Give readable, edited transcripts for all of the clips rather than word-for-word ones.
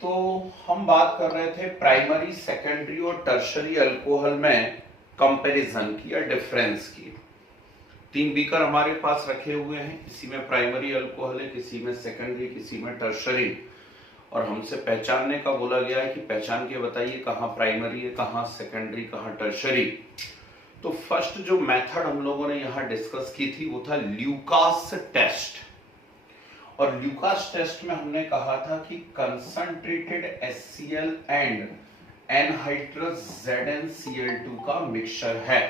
तो हम बात कर रहे थे प्राइमरी, सेकेंडरी और टर्शरी अल्कोहल में कंपैरिजन की या डिफरेंस की। 3 बीकर हमारे पास रखे हुए हैं, किसी में प्राइमरी अल्कोहल है, किसी में सेकेंडरी, किसी में टर्शरी, और हमसे पहचानने का बोला गया है कि पहचान के बताइए कहाँ प्राइमरी है, कहाँ सेकेंडरी, कहाँ टर्शरी। तो फर्स्ट जो मेथड हम लोगों ने यहाँ डिस्कस की थी वो था ल्यूकास टेस्ट। और ल्यूकास टेस्ट में हमने कहा था कि concentrated HCl and anhydrous ZnCl2 का मिक्सचर है।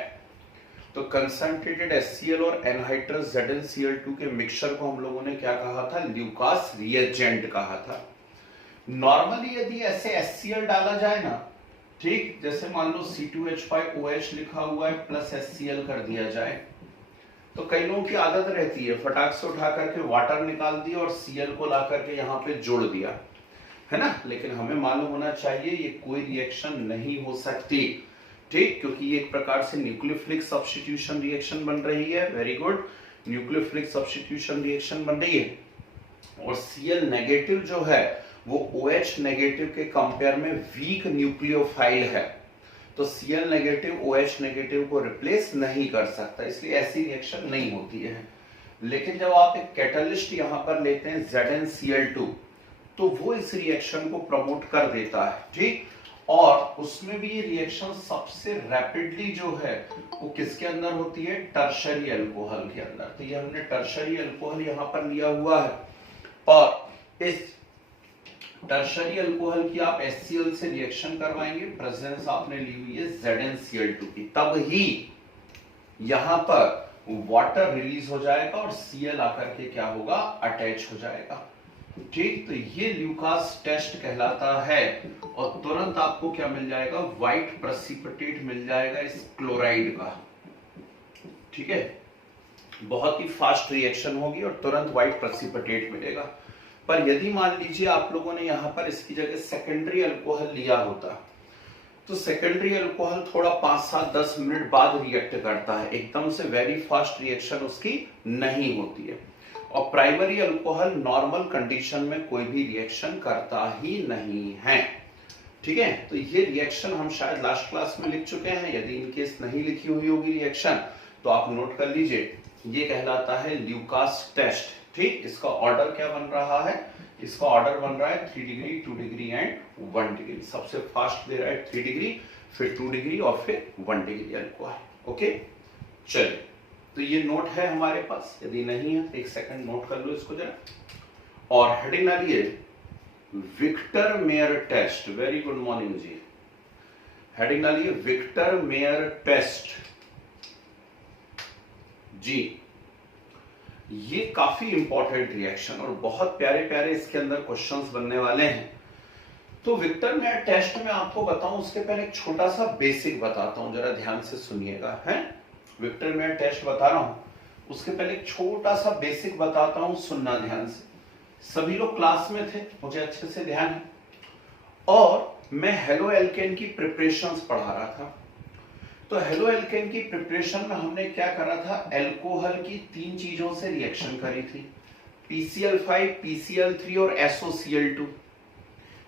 तो कंसंट्रेटेड HCl और एनहाइड्रस ZnCl2 के मिक्सचर को हम लोगों ने क्या कहा था? ल्यूकास रिएजेंट कहा था। नॉर्मली यदि ऐसे HCl डाला जाए ना, ठीक, जैसे मान लो C2H5OH लिखा हुआ है प्लस HCl कर दिया जाए, तो कई लोगों की आदत रहती है फटाक से उठा करके वाटर निकाल दिया और Cl को ला करके यहाँ पे जोड़ दिया, है ना। लेकिन हमें मालूम होना चाहिए ये कोई रिएक्शन नहीं हो सकती, ठीक, क्योंकि ये एक प्रकार से न्यूक्लियोफिलिक सब्स्टिट्यूशन रिएक्शन बन रही है। Very good, nucleophilic substitution reaction बन रही है। और Cl नेगेटिव जो है वो OH नेगेटिव के कंपेयर में वीक न्यूक्लियोफाइल है, तो Cl नेगेटिव OH नेगेटिव को रिप्लेस नहीं कर सकता, इसलिए ऐसी रिएक्शन नहीं होती है। लेकिन जब आप एक कैटलिस्ट यहां पर लेते हैं ZnCl2, तो वो इस रिएक्शन को प्रमोट कर देता है, ठीक, और उसमें भी ये रिएक्शन सबसे रैपिडली जो है वो किसके अंदर होती है? टर्शरी अल्कोहल के अंदर। तो ये हमने टर्शरी अल्कोहल यहां पर लिया हुआ है, और इस टर्शरी अल्कोहल की आप HCl से रिएक्शन करवाएंगे, प्रेजेंस आपने ली हुई है ZnCl2 की, तब ही यहां पर वाटर रिलीज हो जाएगा और Cl आकर के क्या होगा? अटैच हो जाएगा, ठीक। तो ये ल्यूकास टेस्ट कहलाता है, और तुरंत आपको क्या मिल जाएगा? व्हाइट प्रेसिपिटेट मिल जाएगा इस क्लोराइड का, ठीक है। बहुत ही फास्ट रिएक्शन होगी और तुरंत व्हाइट प्रेसिपिटेट मिलेगा। पर यदि मान लीजिए आप लोगों ने यहां पर इसकी जगह सेकेंडरी अल्कोहल लिया होता, तो सेकेंडरी अल्कोहल थोड़ा 5, 7, 10 मिनट बाद रिएक्ट करता है, एकदम से वेरी फास्ट रिएक्शन उसकी नहीं होती है। और प्राइमरी अल्कोहल नॉर्मल कंडीशन में कोई भी रिएक्शन करता ही नहीं है, ठीक है। तो ये रिएक्शन हम शायद लास्ट क्लास में लिख चुके हैं, यदि इनकेस नहीं लिखी हुई होगी रिएक्शन तो आप नोट कर लीजिए। ये कहलाता है ल्यूकास टेस्ट, ठीक। इसका ऑर्डर क्या बन रहा है? इसका ऑर्डर बन रहा है 3 डिग्री, 2 डिग्री एंड 1 डिग्री। सबसे फास्ट दे रहा है 3 डिग्री, फिर 2 डिग्री और फिर 1 डिग्री अल्कोहल। ओके, चलिए, तो ये नोट है हमारे पास, यदि नहीं है एक सेकंड नोट कर लो इसको जरा। और हेडिंग डालिए Victor Meyer test. Very good morning जी। हेडिंग डालिए विक्टर मेयर टेस्ट जी। ये काफी इंपॉर्टेंट रिएक्शन और बहुत प्यारे प्यारे इसके अंदर क्वेश्चंस बनने वाले हैं। तो विक्टर मेयर टेस्ट में आपको बताऊं उसके पहले एक छोटा सा बेसिक बताता हूं, जरा ध्यान से सुनिएगा, है। विक्टर मेयर टेस्ट बता रहा हूं, उसके पहले एक छोटा सा बेसिक बताता हूं, सुनना ध्यान से। सभी लोग क्लास में थे, मुझे अच्छे से ध्यान है, और मैं हेलो एल्केन की प्रिपरेशंस पढ़ा रहा था। तो हेलो एल्केन की प्रिपरेशन में हमने क्या करा था? एल्कोहल की 3 चीजों से रिएक्शन करी थी, PCl5, PCl3 और SOCl2।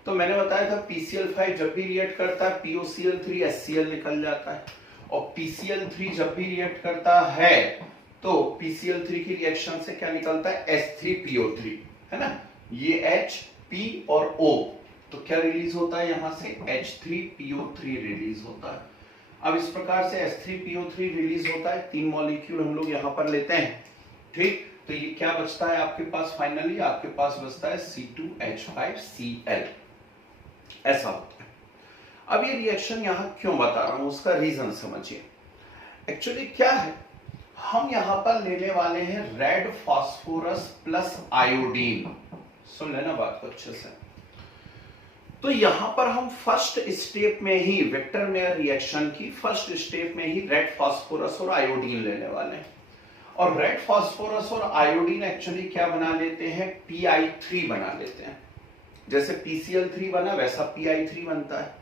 तो मैंने बताया था PCl5 जब भी रिएक्ट करता है POCl3 HCl निकल जाता है, और PCl3 जब भी रिएक्ट करता है तो PCl3 की रिएक्शन से क्या निकलता है? H3PO3, है ना। ये H, P और O, तो क्या रिलीज होता है? यहां से H3PO3 रिलीज होता है। अब इस प्रकार से H3PO3 रिलीज होता है, 3 मॉलिक्यूल हम लोग यहां पर लेते हैं, ठीक। तो ये क्या बचता है आपके पास? फाइनली आपके पास बचता है C2H5Cl, ऐसा होता है। अब ये रिएक्शन यहां क्यों बता रहा हूं, उसका रीजन समझिए। एक्चुअली क्या है, हम यहां पर लेने वाले हैं रेड फास्फोरस प्लस आयोडीन। सुन लेना बात को अच्छे से। तो यहां पर हम फर्स्ट स्टेप में ही विक्टर मेयर रिएक्शन की फर्स्ट स्टेप में ही रेड फास्फोरस और आयोडीन लेने वाले हैं। और रेड फास्फोरस और आयोडीन एक्चुअली क्या बना लेते हैं? PI3 बना लेते हैं। जैसे PCl3 बना वैसा PI3 बनता है,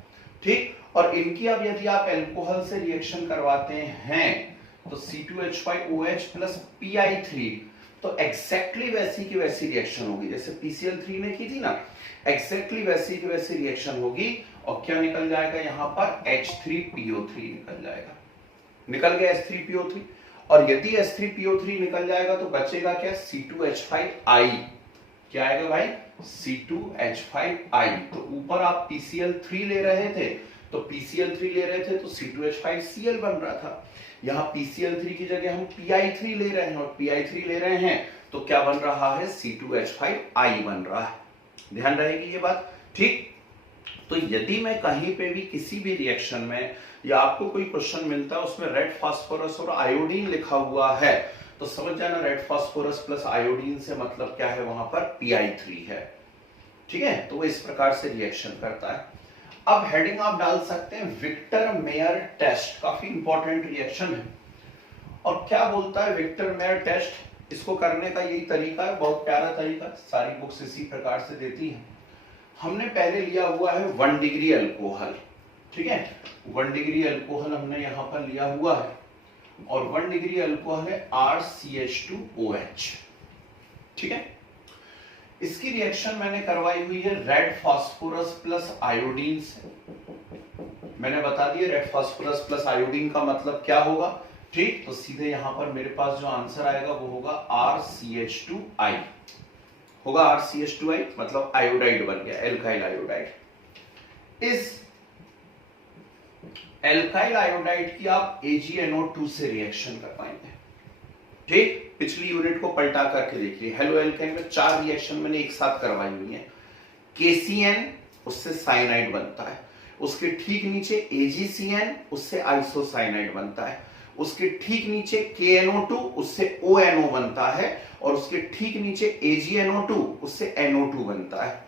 ठीक। और इनकी अब यदि आप एल्कोहल से रिएक्शन करवाते हैं तो C2H5OH प्लस PI3, तो तो एग्जैक्टली वैसी की वैसी रिएक्शन होगी जैसे PCl3 ने की थी ना, एग्जैक्टली वैसी की वैसी रिएक्शन होगी और क्या निकल जाएगा यहाँ पर H3PO3 निकल जाएगा। निकल गया H3PO3 और यदि H3PO3 निकल जाएगा तो बचेगा क्या, C2H5I। क्या आएगा भाई, C2H5I। तो ऊपर आप PCl3 ले रहे थे तो PCl3 ले रहे थे तो C2H5Cl बन रहा था। यहाँ PCl3 की जगह हम PI3 ले रहे हैं और PI3 ले रहे हैं तो क्या बन रहा है, C2H5I बन रहा है। ध्यान रहेगी ये बात, ठीक। तो यदि मैं कहीं पे भी किसी भी रिएक्शन में या आपको कोई क्वेश्चन मिलता है उसमें रेड फास्फोरस और आयोडीन लिखा हुआ है तो समझ जाना रेड फास्फोरस प्लस आयोडीन से मतलब क्या है, वहां पर PI3 है, ठीक है। तो इस प्रकार से रिएक्शन करता है। अब हेडिंग आप डाल सकते हैं विक्टर मेयर टेस्ट, काफी इंपॉर्टेंट रिएक्शन है। और क्या बोलता है विक्टर मेयर टेस्ट, इसको करने का यही तरीका है, बहुत प्यारा तरीका, सारी बुक्स इसी प्रकार से देती हैं। हमने पहले लिया हुआ है 1 डिग्री अल्कोहल, ठीक है, 1 डिग्री अल्कोहल हमने यहां पर लिया हुआ है और 1 डिग्री अल्कोहल है RCH2OH, ठीक है। इसकी रिएक्शन मैंने करवाई हुई है रेड फास्फोरस प्लस आयोडीन से। मैंने बता दिया रेड फास्फोरस प्लस आयोडीन का मतलब क्या होगा, ठीक। तो सीधे यहां पर मेरे पास जो आंसर आएगा वो होगा RCH2I, होगा RCH2I, मतलब आयोडाइड बन गया, एल्काइल आयोडाइड। इस एल्काइल आयोडाइड की आप AgNO2 से रिएक्शन कर पाएंगे, ठीक। पिछली यूनिट को पलटा करके देखिए, हेलो एल्केन में 4 रिएक्शन मैंने एक साथ करवाई हुई है। KCN उससे साइनाइड बनता है, उसके ठीक नीचे AgCN उससे आइसोसाइनाइड बनता है, उसके ठीक नीचे KNO2 उससे ONO बनता है और उसके ठीक नीचे AgNO2 उससे NO2 बनता है।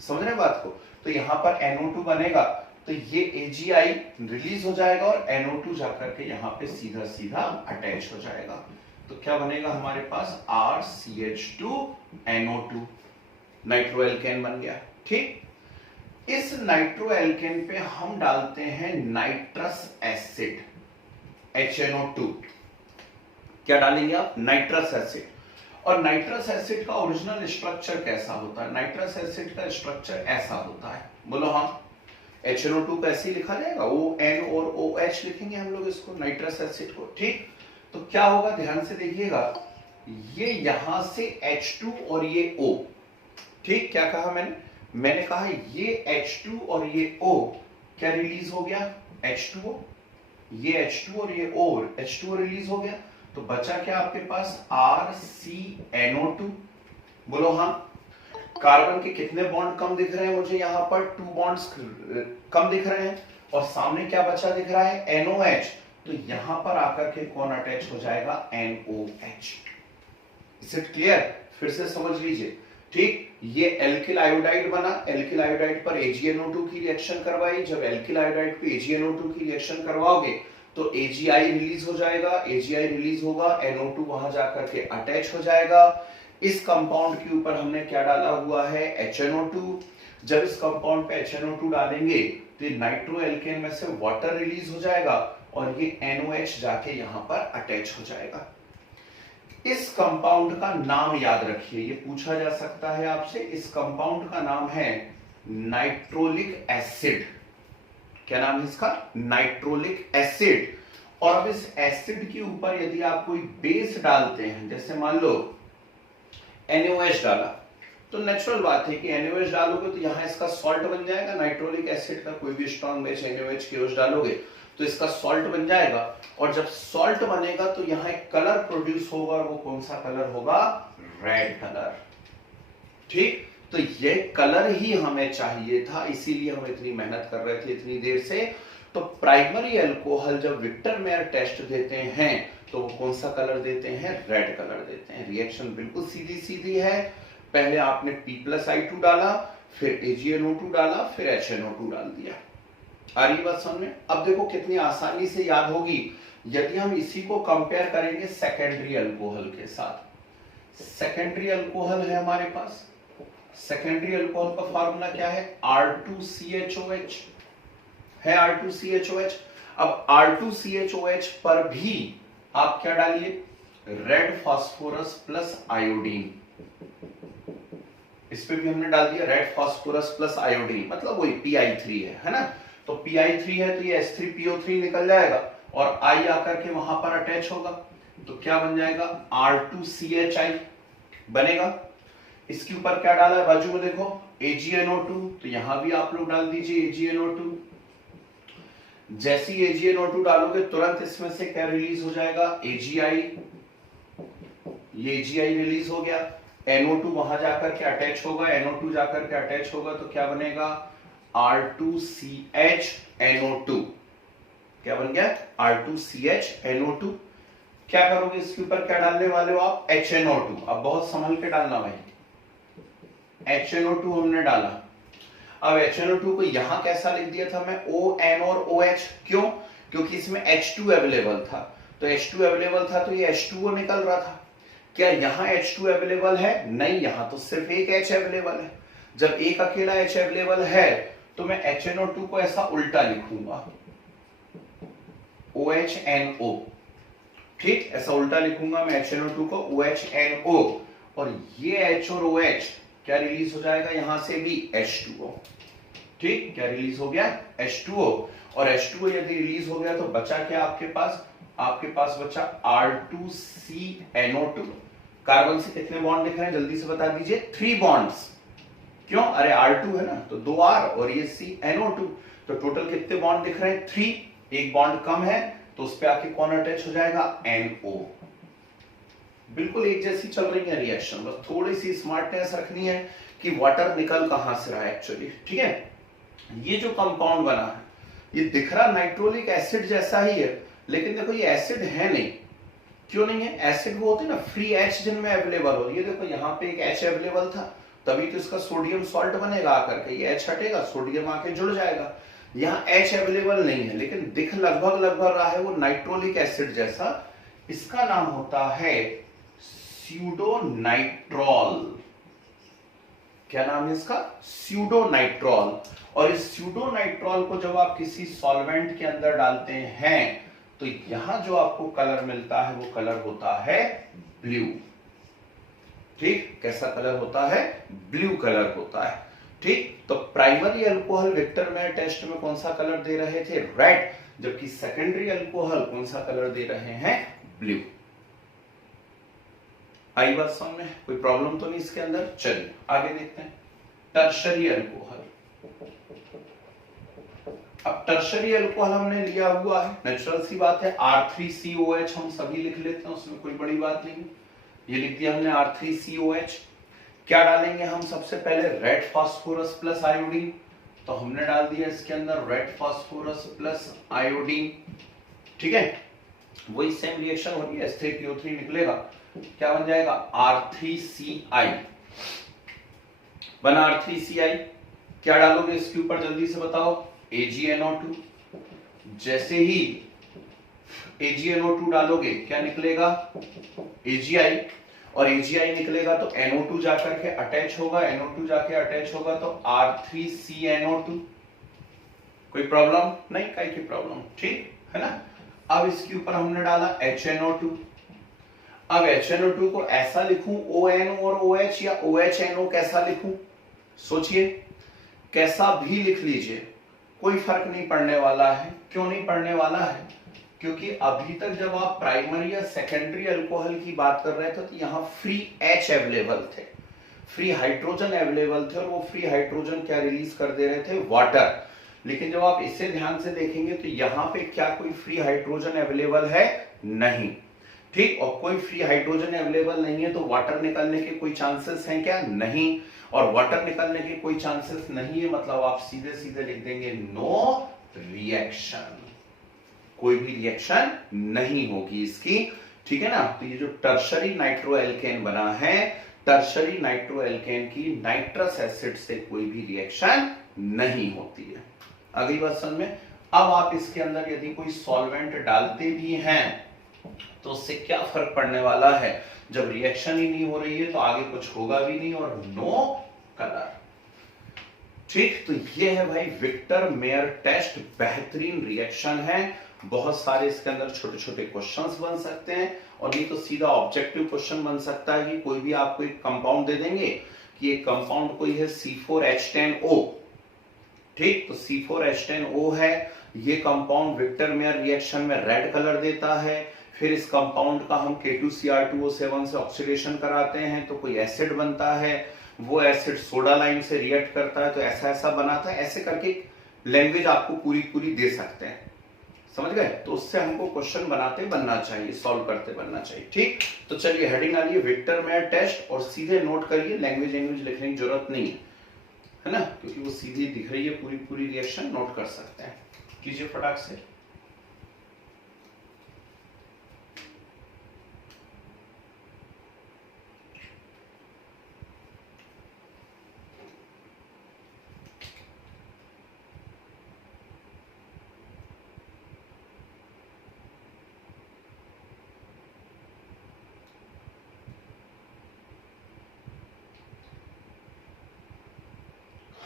समझ रहे बात को। तो यहां पर NO2 बनेगा तो ये AgI रिलीज हो जाएगा और NO2 जाकर के यहां पे सीधा सीधा अटैच हो जाएगा। तो क्या बनेगा हमारे पास RCH2NO2, नाइट्रो एल्केन बन गया, ठीक। इस नाइट्रो एल्केन पे हम डालते हैं नाइट्रस एसिड HNO2। क्या डालेंगे आप, नाइट्रस एसिड। और नाइट्रस एसिड का ओरिजिनल स्ट्रक्चर कैसा होता है, नाइट्रस एसिड का स्ट्रक्चर ऐसा होता है, बोलो हाँ। HNO2 कैसे लिखा जाएगा, ON और OH लिखेंगे हम लोग इसको, नाइट्रस एसिड को, ठीक। तो क्या होगा, ध्यान से देखिएगा, ये यहां से H2 और ये O, ठीक। क्या कहा मैंने कहा ये H2 और ये O क्या रिलीज हो गया, H2O, ये H2 और ये O, H2O रिलीज हो गया। तो बचा क्या आपके पास, RCNO2, बोलो हाँ। कार्बन के कितने बॉन्ड कम दिख रहे हैं मुझे, यहां पर 2 बॉन्ड्स कम दिख रहे हैं और सामने क्या बचा दिख रहा है, NOH। तो यहां पर आकर के कौन अटैच हो जाएगा, NOH। इज इट क्लियर, फिर से समझ लीजिए, ठीक। ये एल्किल आयोडाइड बना, एल्किल आयोडाइड पर AgNO2 की रिएक्शन करवाई। जब एल्किल आयोडाइड पे AgNO2 की रिएक्शन करवाओगे तो AgI रिलीज हो जाएगा, AgI रिलीज होगा, NO2 वहां जाकर के अटैच हो जाएगा। इस कंपाउंड के ऊपर हमने क्या डाला हुआ है, HNO2। जब इस कंपाउंड पे HNO2 डालेंगे तो ये नाइट्रो एल्केन में से वाटर रिलीज हो जाएगा और ये NOH जाके यहां पर अटैच हो जाएगा। इस कंपाउंड का नाम याद रखिए, ये पूछा जा सकता है आपसे। इस कंपाउंड का नाम है नाइट्रोलिक एसिड। क्या नाम है इसका, नाइट्रोलिक एसिड। और अब इस एसिड के ऊपर यदि आप कोई बेस डालते हैं, जैसे मान लो NaOH डाला, तो नेचुरल बात है कि NaOH डालोगे तो यहां इसका सॉल्ट बन जाएगा। नाइट्रोलिक एसिड का कोई भी स्ट्रॉन्ग बेस NaOH KOH डालोगे तो इसका सॉल्ट बन जाएगा। और जब सॉल्ट बनेगा तो यहां एक कलर प्रोड्यूस होगा और वो कौन सा कलर होगा, रेड कलर, ठीक। तो ये कलर ही हमें चाहिए था, इसीलिए हम इतनी मेहनत कर रहे थे इतनी देर से। तो प्राइमरी अल्कोहल जब विक्टर मेयर टेस्ट देते हैं तो वो कौन सा कलर देते हैं, रेड कलर देते हैं। रिएक्शन बिल्कुल सीधी सीधी है, पहले आपने P+I2 डाला, फिर AgNO2 डाला, फिर HNO2 डाल दिया। आ रही बात समझ में। अब देखो कितनी आसानी से याद होगी यदि हम इसी को कंपेयर करेंगे सेकेंडरी अल्कोहल के साथ। सेकेंडरी अल्कोहल है हमारे पास, सेकेंडरी अल्कोहल का फार्मूला क्या है, R2CHOH है, R2CHOH। अब R2CHOH पर भी आप क्या डालिए, रेड फास्फोरस प्लस आयोडीन, इस पे भी हमने डाल दिया रेड फास्फोरस प्लस आयोडीन, मतलब वही PI3 है ना। तो PI3 है तो ये H3PO3 निकल जाएगा और I आकर के वहां पर अटैच होगा, तो क्या बन जाएगा R2CHI बनेगा। इसके ऊपर क्या डाला है बाजू में देखो AgNO2, तो यहां भी आप लोग डाल दीजिए AgNO2। जैसे ही AgNO2 डालोगे तुरंत इसमें से क्या रिलीज हो जाएगा AgI, ये AgI रिलीज हो गया, NO2 वहां जाकर के अटैच होगा, NO2 जाकर के अटैच होगा तो क्या बनेगा R2CHNO2, क्या बन गया R2CHNO2। क्या करोगे इसके ऊपर क्या डालने वाले हो आप HNO2, अब बहुत संभल के डालना भाई, HNO2 हमने डाला। अब HNO2 को यहां कैसा लिख दिया था मैं ON और OH, क्यों? क्योंकि इसमें H2 अवेलेबल था, तो H2 अवेलेबल था तो ये H2O निकल रहा था। क्या यहां H2 अवेलेबल है? नहीं, यहां तो सिर्फ एक H अवेलेबल है। जब एक अकेला H अवेलेबल है तो मैं HNO2 को ऐसा उल्टा लिखूंगा OHNO, ठीक, ऐसा उल्टा लिखूंगा मैं HNO2 को OHNO, और ये H और OH क्या रिलीज हो जाएगा यहां से भी H2O, ठीक, क्या रिलीज हो गया H2O, और H2O यदि रिलीज हो गया तो बचा क्या आपके पास बचा R2CNO2। कार्बन से कितने बॉन्ड दिख रहे हैं जल्दी से बता दीजिए, 3 बॉन्ड्स, क्यों? अरे R2 है ना तो 2 R और ये CNO2, तो टोटल कितने बॉन्ड दिख रहे हैं 3, एक बॉन्ड कम है तो उस पे आके कौन अटैच हो जाएगा NO। बिल्कुल एक जैसी चल रही है रिएक्शन, बस थोड़ी सी स्मार्टनेस रखनी है कि वाटर निकल कहां से रहा है एक्चुअली, ठीक है। ये जो कंपाउंड बना है ये दिख रहा नाइट्रोलिक एसिड जैसा ही है, लेकिन देखो ये एसिड है नहीं, क्यों नहीं है? एसिड वो होते हैं ना फ्री H जिनमें अवेलेबल हो, ये देखो यहाँ पे एक H अवेलेबल था तभी तो इसका सोडियम सॉल्ट बनेगा आकर के, ये H हटेगा सोडियम आके जुड़ जाएगा। यहाँ H अवेलेबल नहीं है लेकिन दिख लगभग रहा है वो नाइट्रोलिक एसिड जैसा, इसका नाम होता है स्यूडोनाइट्रॉल। क्या नाम है इसका? स्यूडोनाइट्रॉल। और इस स्यूडोनाइट्रॉल को जब आप किसी सॉल्वेंट के अंदर डालते हैं तो यहां जो आपको कलर मिलता है वो कलर होता है ब्लू, ठीक, कैसा कलर होता है? ब्लू कलर होता है, ठीक। तो प्राइमरी अल्कोहल विक्टर में टेस्ट में कौन सा कलर दे रहे थे? रेड, जबकि सेकेंडरी अल्कोहल कौन सा कलर दे रहे हैं? ब्लू। आई बात समझ में? कोई प्रॉब्लम तो नहीं इसके अंदर? चलिए आगे देखते हैं टर्शरी अल्कोहल। अब टर्शरी अल्कोहल हमने लिया हुआ है, नेचुरल सी बात है R3COH हम सभी लिख लेते हैं, उसमें कोई बड़ी बात नहीं, ये लिख दिया हमने R3COH। क्या डालेंगे हम सबसे पहले? रेड फास्फोरस प्लस आयोडीन, तो हमने डाल दिया इसके अंदर रेड फास्फोरस प्लस आयोडीन, ठीक है। वही सेम रिएक्शन हो रही है, H3PO3 निकलेगा, क्या बन जाएगा R3CI, बना R3CI। क्या डालोगे इसके ऊपर जल्दी से बताओ? AgNO2। जैसे ही AgNO2 डालोगे क्या निकलेगा? AgI, और AgI निकलेगा तो NO2 जाकर के अटैच होगा, NO2 जाके अटैच होगा तो R3CNO2। कोई प्रॉब्लम नहीं? काहे की प्रॉब्लम, ठीक है ना। अब इसके ऊपर हमने डाला HNO2। अब HNO2 को ऐसा लिखूं ON और OH, या OHNO कैसा लिखूं? सोचिए, कैसा भी लिख लीजिए कोई फर्क नहीं पड़ने वाला है। क्यों नहीं पड़ने वाला है? क्योंकि अभी तक जब आप प्राइमरी या सेकेंडरी अल्कोहल की बात कर रहे थे तो यहाँ फ्री H अवेलेबल थे, फ्री हाइड्रोजन अवेलेबल थे, और वो फ्री हाइड्रोजन क्या रिलीज कर दे रहे थे? वाटर। लेकिन जब आप इसे ध्यान से देखेंगे तो यहाँ पे क्या कोई फ्री हाइड्रोजन अवेलेबल है? नहीं, ठीक। और कोई फ्री हाइड्रोजन अवेलेबल नहीं है तो वाटर निकलने के कोई चांसेस हैं क्या? नहीं। और वाटर निकलने के कोई चांसेस नहीं है मतलब आप सीधे सीधे लिख देंगे नो रिएक्शन, कोई भी रिएक्शन नहीं होगी इसकी, ठीक है ना। तो ये जो टर्शरी नाइट्रोएल्केन बना है, टर्शरी नाइट्रोएल्केन की नाइट्रस एसिड से कोई भी रिएक्शन नहीं होती है। अगली बात समझ में। अब आप इसके अंदर यदि कोई सॉल्वेंट डालते भी हैं तो उससे क्या फर्क पड़ने वाला है? जब रिएक्शन ही नहीं हो रही है तो आगे कुछ होगा भी नहीं, और नो कलर, ठीक। तो ये है भाई विक्टर मेयर टेस्ट, बेहतरीन रिएक्शन है, बहुत सारे इसके अंदर छोटे छोटे क्वेश्चंस बन सकते हैं और नहीं तो सीधा ऑब्जेक्टिव क्वेश्चन बन सकता है कि कोई भी आपको एक कंपाउंड दे देंगे कि एक कंपाउंड कोई है C4H10O, ठीक, तो C4H10O है, ये कंपाउंड विक्टर मेयर रिएक्शन में रेड कलर देता है, फिर इस कंपाउंड का हम K2Cr2O7 से ऑक्सीडेशन कराते हैं तो कोई एसिड बनता है, वो एसिड सोडा लाइम से रिएक्ट करता है तो ऐसा ऐसा बनाता है, ऐसे करके लैंग्वेज आपको पूरी पूरी दे सकते हैं, समझ गए। तो उससे हमको क्वेश्चन बनाते बनना चाहिए, सॉल्व करते बनना चाहिए, ठीक। तो चलिए हेडिंग आ रही है विक्टर मेयर टेस्ट, और सीधे नोट करिए, लैंग्वेज लिखने की जरूरत नहीं है ना, क्योंकि वो सीधी दिख रही है, पूरी पूरी रिएक्शन नोट कर सकते हैं। कीजिए फटाक से।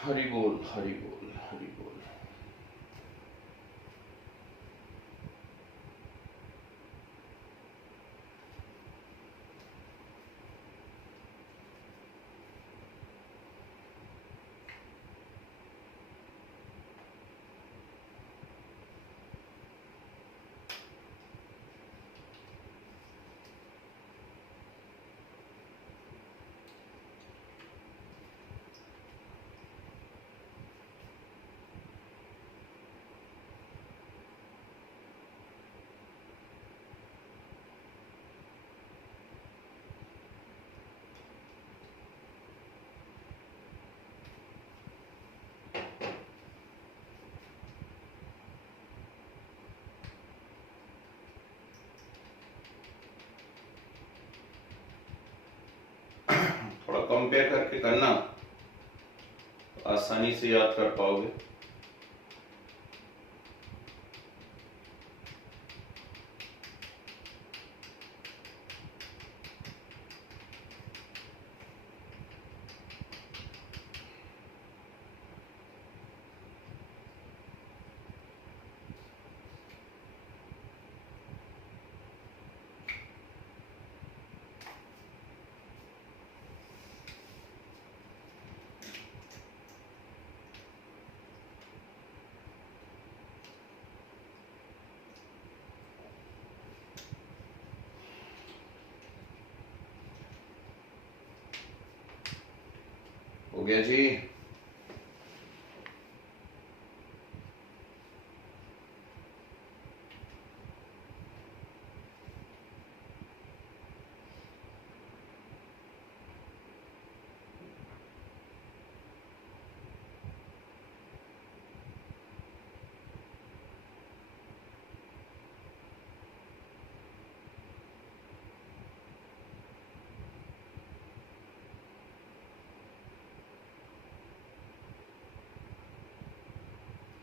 हरि बोल हरि बोल हरि बोल। थोड़ा कंपेयर करके करना, आसानी से याद कर पाओगे। हो गया जी।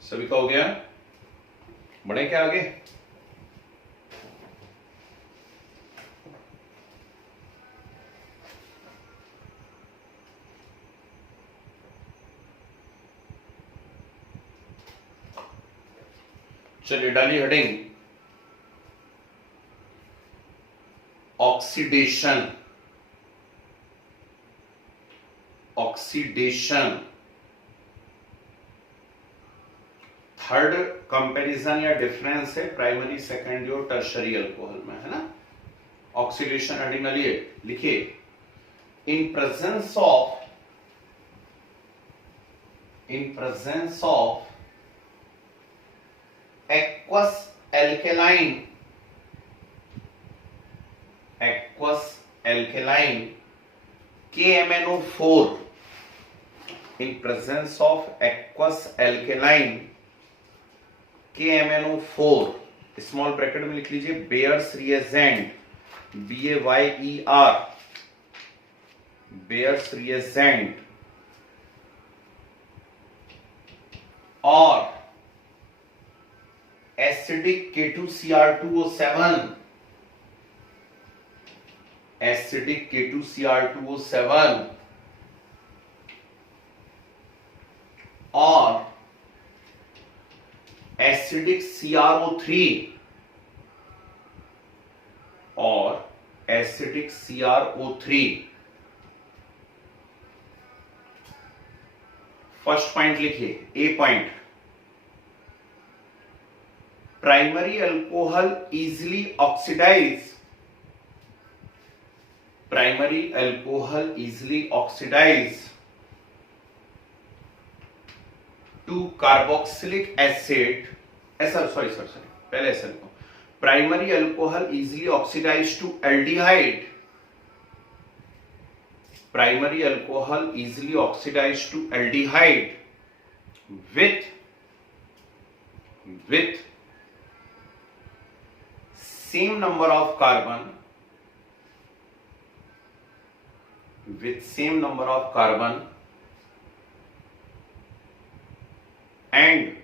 सभी का हो गया, बढ़े क्या आगे। चलिए डालिए heading oxidation. Oxidation third comparison या डिफरेंस है प्राइमरी सेकेंडरी और टर्शरी अल्कोहल में, है ना। ऑक्सीडेशन हेडिंग डालिए, लिखिए in presence of aqueous alkaline KMnO4, in presence of aqueous alkaline KMnO4, small bracket में लिख लीजिए bears reagent, BAYER, bears reagent, और एसिडिक K2Cr2O7, एसिडिक K2Cr2O7 और एसिडिक CrO3 और कार्बोक्सिलिक CrO3। फर्स्ट पॉइंट लिखिए, A point, primary alcohol easily oxidise, primary alcohol easily oxidise to carboxylic acid, sorry पहले ऐसा लिखो, primary alcohol easily oxidise to aldehyde, primary alcohol easily oxidise to aldehyde with same number of carbon, with same number of carbon and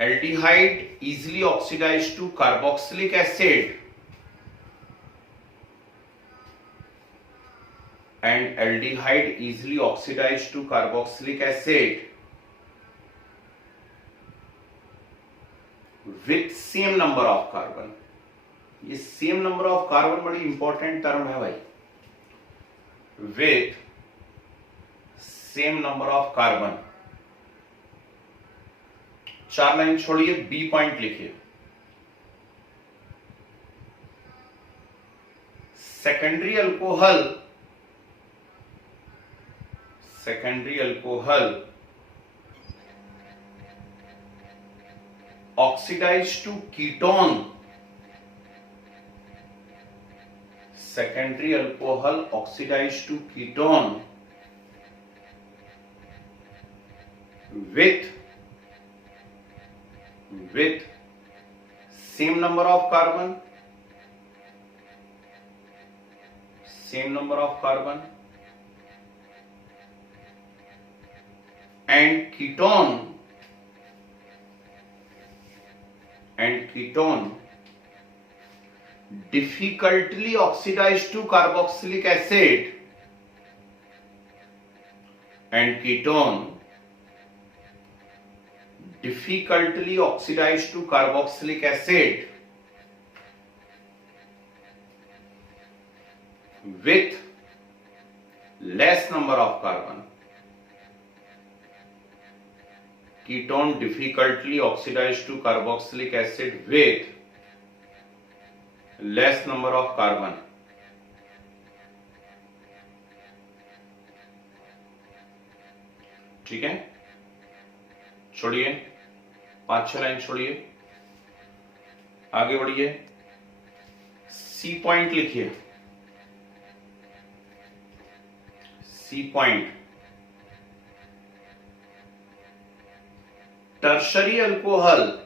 aldehyde easily oxidized to carboxylic acid, and aldehyde easily oxidized to carboxylic acid with same number of carbon। ये same number of carbon बड़ी important term है भाई, with same number of carbon. 4 line छोड़िए, B point लिखिए, secondary alcohol oxidize to ketone, secondary alcohol oxidized to ketone with same number of carbon, and ketone difficultly oxidized to carboxylic acid, and ketone difficultly oxidized to carboxylic acid with less number of carbon, ketone difficultly oxidized to carboxylic acid with less number of carbon, ठीक है। छोड़िए, 5-6 line छोड़िए, आगे बढ़िए, C point लिखिए, C point, tertiary alcohol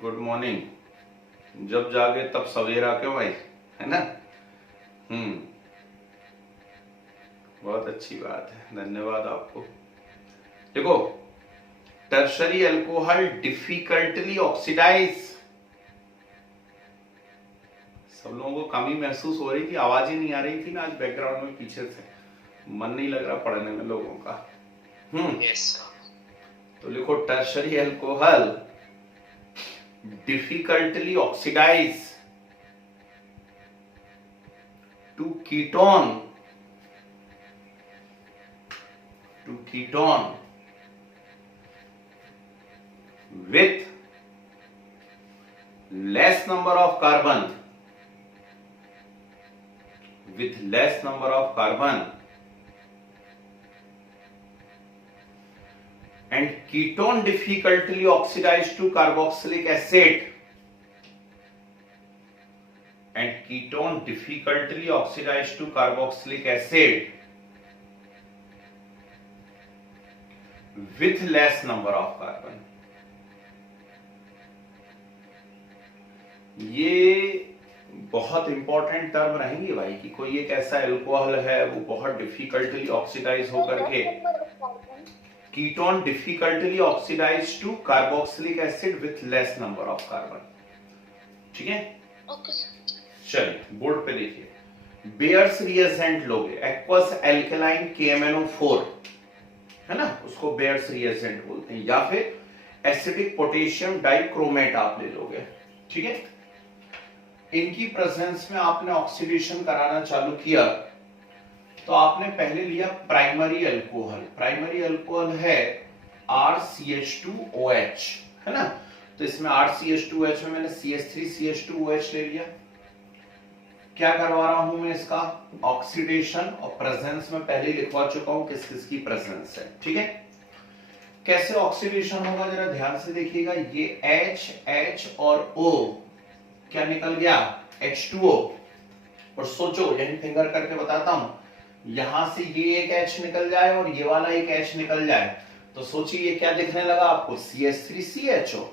good morning, जब जागे तब सवेरा क्यों भाई, है ना। बहुत अच्छी बात है, धन्यवाद आपको। देखो, टर्शरी अल्कोहल डिफिकल्टली ऑक्सीडाइज, सब लोगों को कमी महसूस हो रही थी, आवाज ही नहीं आ रही थी ना आज बैकग्राउंड में, पीछे से मन नहीं लग रहा पढ़ने में लोगों का। तो लिखो, tertiary alcohol difficultly oxidise to ketone with less number of carbon, and ketone difficultly oxidized to carboxylic acid, with less number of carbon। ये बहुत इंपॉर्टेंट टर्म रहेंगे भाई, कि कोई एक ऐसा अल्कोहल है वो बहुत डिफिकल्टली ऑक्सीडाइज होकर के, ketone difficultly oxidise to carboxylic acid with less number of carbon, ठीक है। चलिए बोर्ड पे देखिए, बेयर्स रिएजेंट लोगे, एक्वस एल्केलाइन KMnO4, है ना, उसको बेयर्स रिएजेंट बोलते हैं, या फिर एसिडिक पोटेशियम डाइक्रोमेट आप ले लोगे, ठीक है। इनकी प्रेजेंस में आपने ऑक्सीडेशन कराना चालू किया तो आपने पहले लिया प्राइमरी अल्कोहल। प्राइमरी अल्कोहल है RCH2OH, है ना, तो इसमें RCH2OH में मैंने CH3CH2OH ले लिया। क्या करवा रहा हूं मैं इसका ऑक्सीडेशन, और प्रेजेंस में पहले लिखवा चुका हूं किस किस की प्रेजेंस है, ठीक है। कैसे ऑक्सीडेशन होगा जरा ध्यान से देखिएगा, ये H और O क्या निकल गया H2O, और सोचो यही फिंगर करके बताता हूं, यहां से ये एक H निकल जाए और ये वाला एक H निकल जाए तो सोचिए ये क्या दिखने लगा आपको, CH3CHO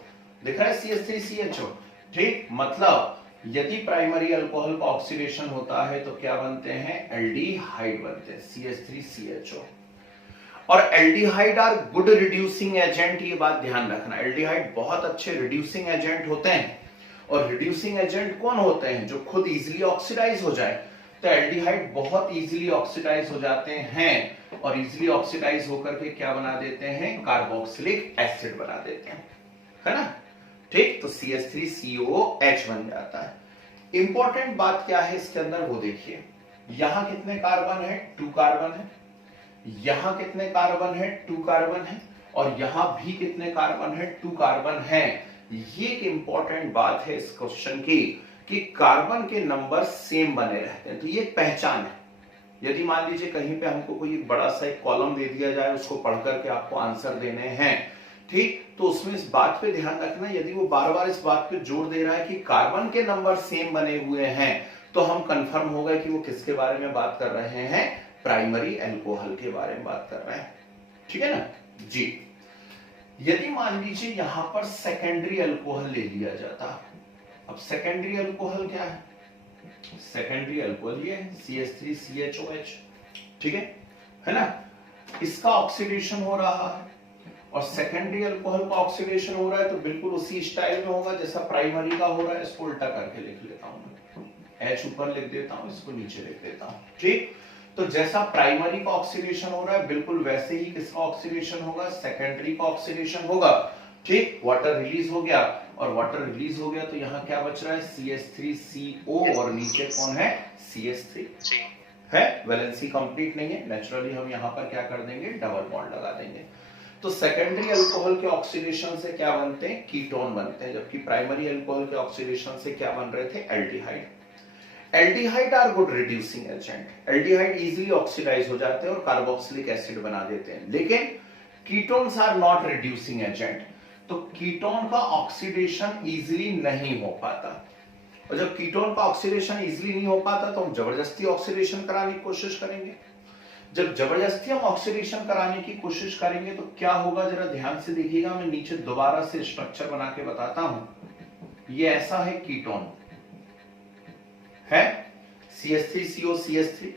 दिख रहा है, CH3CHO, ठीक। मतलब यदि प्राइमरी अल्कोहल का ऑक्सीडेशन होता है तो क्या बनते हैं, एल्डिहाइड बनते हैं, CH3CHO। और aldehyde are good reducing agent, ये बात ध्यान रखना, एल्डिहाइड बहुत अच्छे रिड्यूसिंग एजेंट होते हैं। और रिड्यूसिंग एजेंट कौन होते हैं, जो खुद इजीली ऑक्सीडाइज हो जाए, तो एल्डिहाइड बहुत इजीली ऑक्सीडाइज हो जाते हैं, और इजीली ऑक्सीडाइज होकर के क्या बना देते हैं, कार्बोक्सिलिक एसिड बना देते हैं, है ना, ठीक। तो CH3COH बन जाता है। इंपॉर्टेंट बात क्या है इसके अंदर वो देखिए, यहां कितने कार्बन है, 2 कार्बन है, यहां कितने कार्बन है, 2 कार्बन है, और यहां भी कितने कार्बन है, 2 कार्बन है। ये एक इंपॉर्टेंट बात है इस क्वेश्चन की कि कार्बन के नंबर सेम बने रहते हैं, तो ये पहचान है। यदि मान लीजिए कहीं पे हमको कोई बड़ा सा एक कॉलम दे दिया जाए, उसको पढ़ करके आपको आंसर देने हैं, ठीक, तो उसमें इस बात पे ध्यान रखना, यदि वो बार बार इस बात पे जोर दे रहा है कि कार्बन के नंबर सेम बने हुए हैं, तो हम कंफर्म हो गए कि वो किसके बारे में बात कर रहे हैं, प्राइमरी अल्कोहल के बारे में बात कर रहे हैं, ठीक है ना जी। यदि मान लीजिए यहां पर सेकेंडरी अल्कोहल ले लिया जाता, अब सेकेंडरी अल्कोहल क्या है, सेकेंडरी अल्कोहल ये है CH3CHOH, ठीक है ना, इसका ऑक्सीडेशन हो रहा है, और सेकेंडरी अल्कोहल का ऑक्सीडेशन हो रहा है तो बिल्कुल उसी स्टाइल में होगा जैसा प्राइमरी का हो रहा है। इसको उल्टा करके लिख लेता हूं, H ऊपर लिख देता हूं, इसको नीचे लिख देता हूं, ठीक। तो जैसा प्राइमरी का ऑक्सीडेशन हो रहा है बिल्कुल वैसे ही किसका ऑक्सीडेशन होगा, सेकेंडरी का ऑक्सीडेशन होगा, ठीक। वाटर रिलीज हो गया, और वाटर रिलीज हो गया तो यहाँ क्या बच रहा है, CH3CO, और नीचे कौन है, CH3 है। वैलेंसी कंप्लीट नहीं है, नेचुरली हम यहाँ पर क्या कर देंगे, डबल बॉन्ड लगा देंगे। तो सेकेंडरी अल्कोहल के ऑक्सीडेशन से क्या बनते हैं, कीटोन बनते हैं, जबकि प्राइमरी अल्कोहल के ऑक्सीडेशन से क्या बन रहे थे, aldehyde. Aldehyde are good reducing agent, aldehyde easily oxidize हो जाते हैं और कार्बोक्सिलिक एसिड बना देते हैं, लेकिन ketones are not reducing agent, तो कीटोन का ऑक्सीडेशन इजीली नहीं हो पाता। और जब कीटोन का ऑक्सीडेशन इजीली नहीं हो पाता तो हम जबरदस्ती ऑक्सीडेशन कराने की कोशिश करेंगे। जब जबरदस्ती हम ऑक्सीडेशन कराने की कोशिश करेंगे तो क्या होगा, जरा ध्यान से देखिएगा, मैं नीचे दोबारा से स्ट्रक्चर बना के बताता हूं। ये ऐसा है, कीटोन है CH3CO CH3,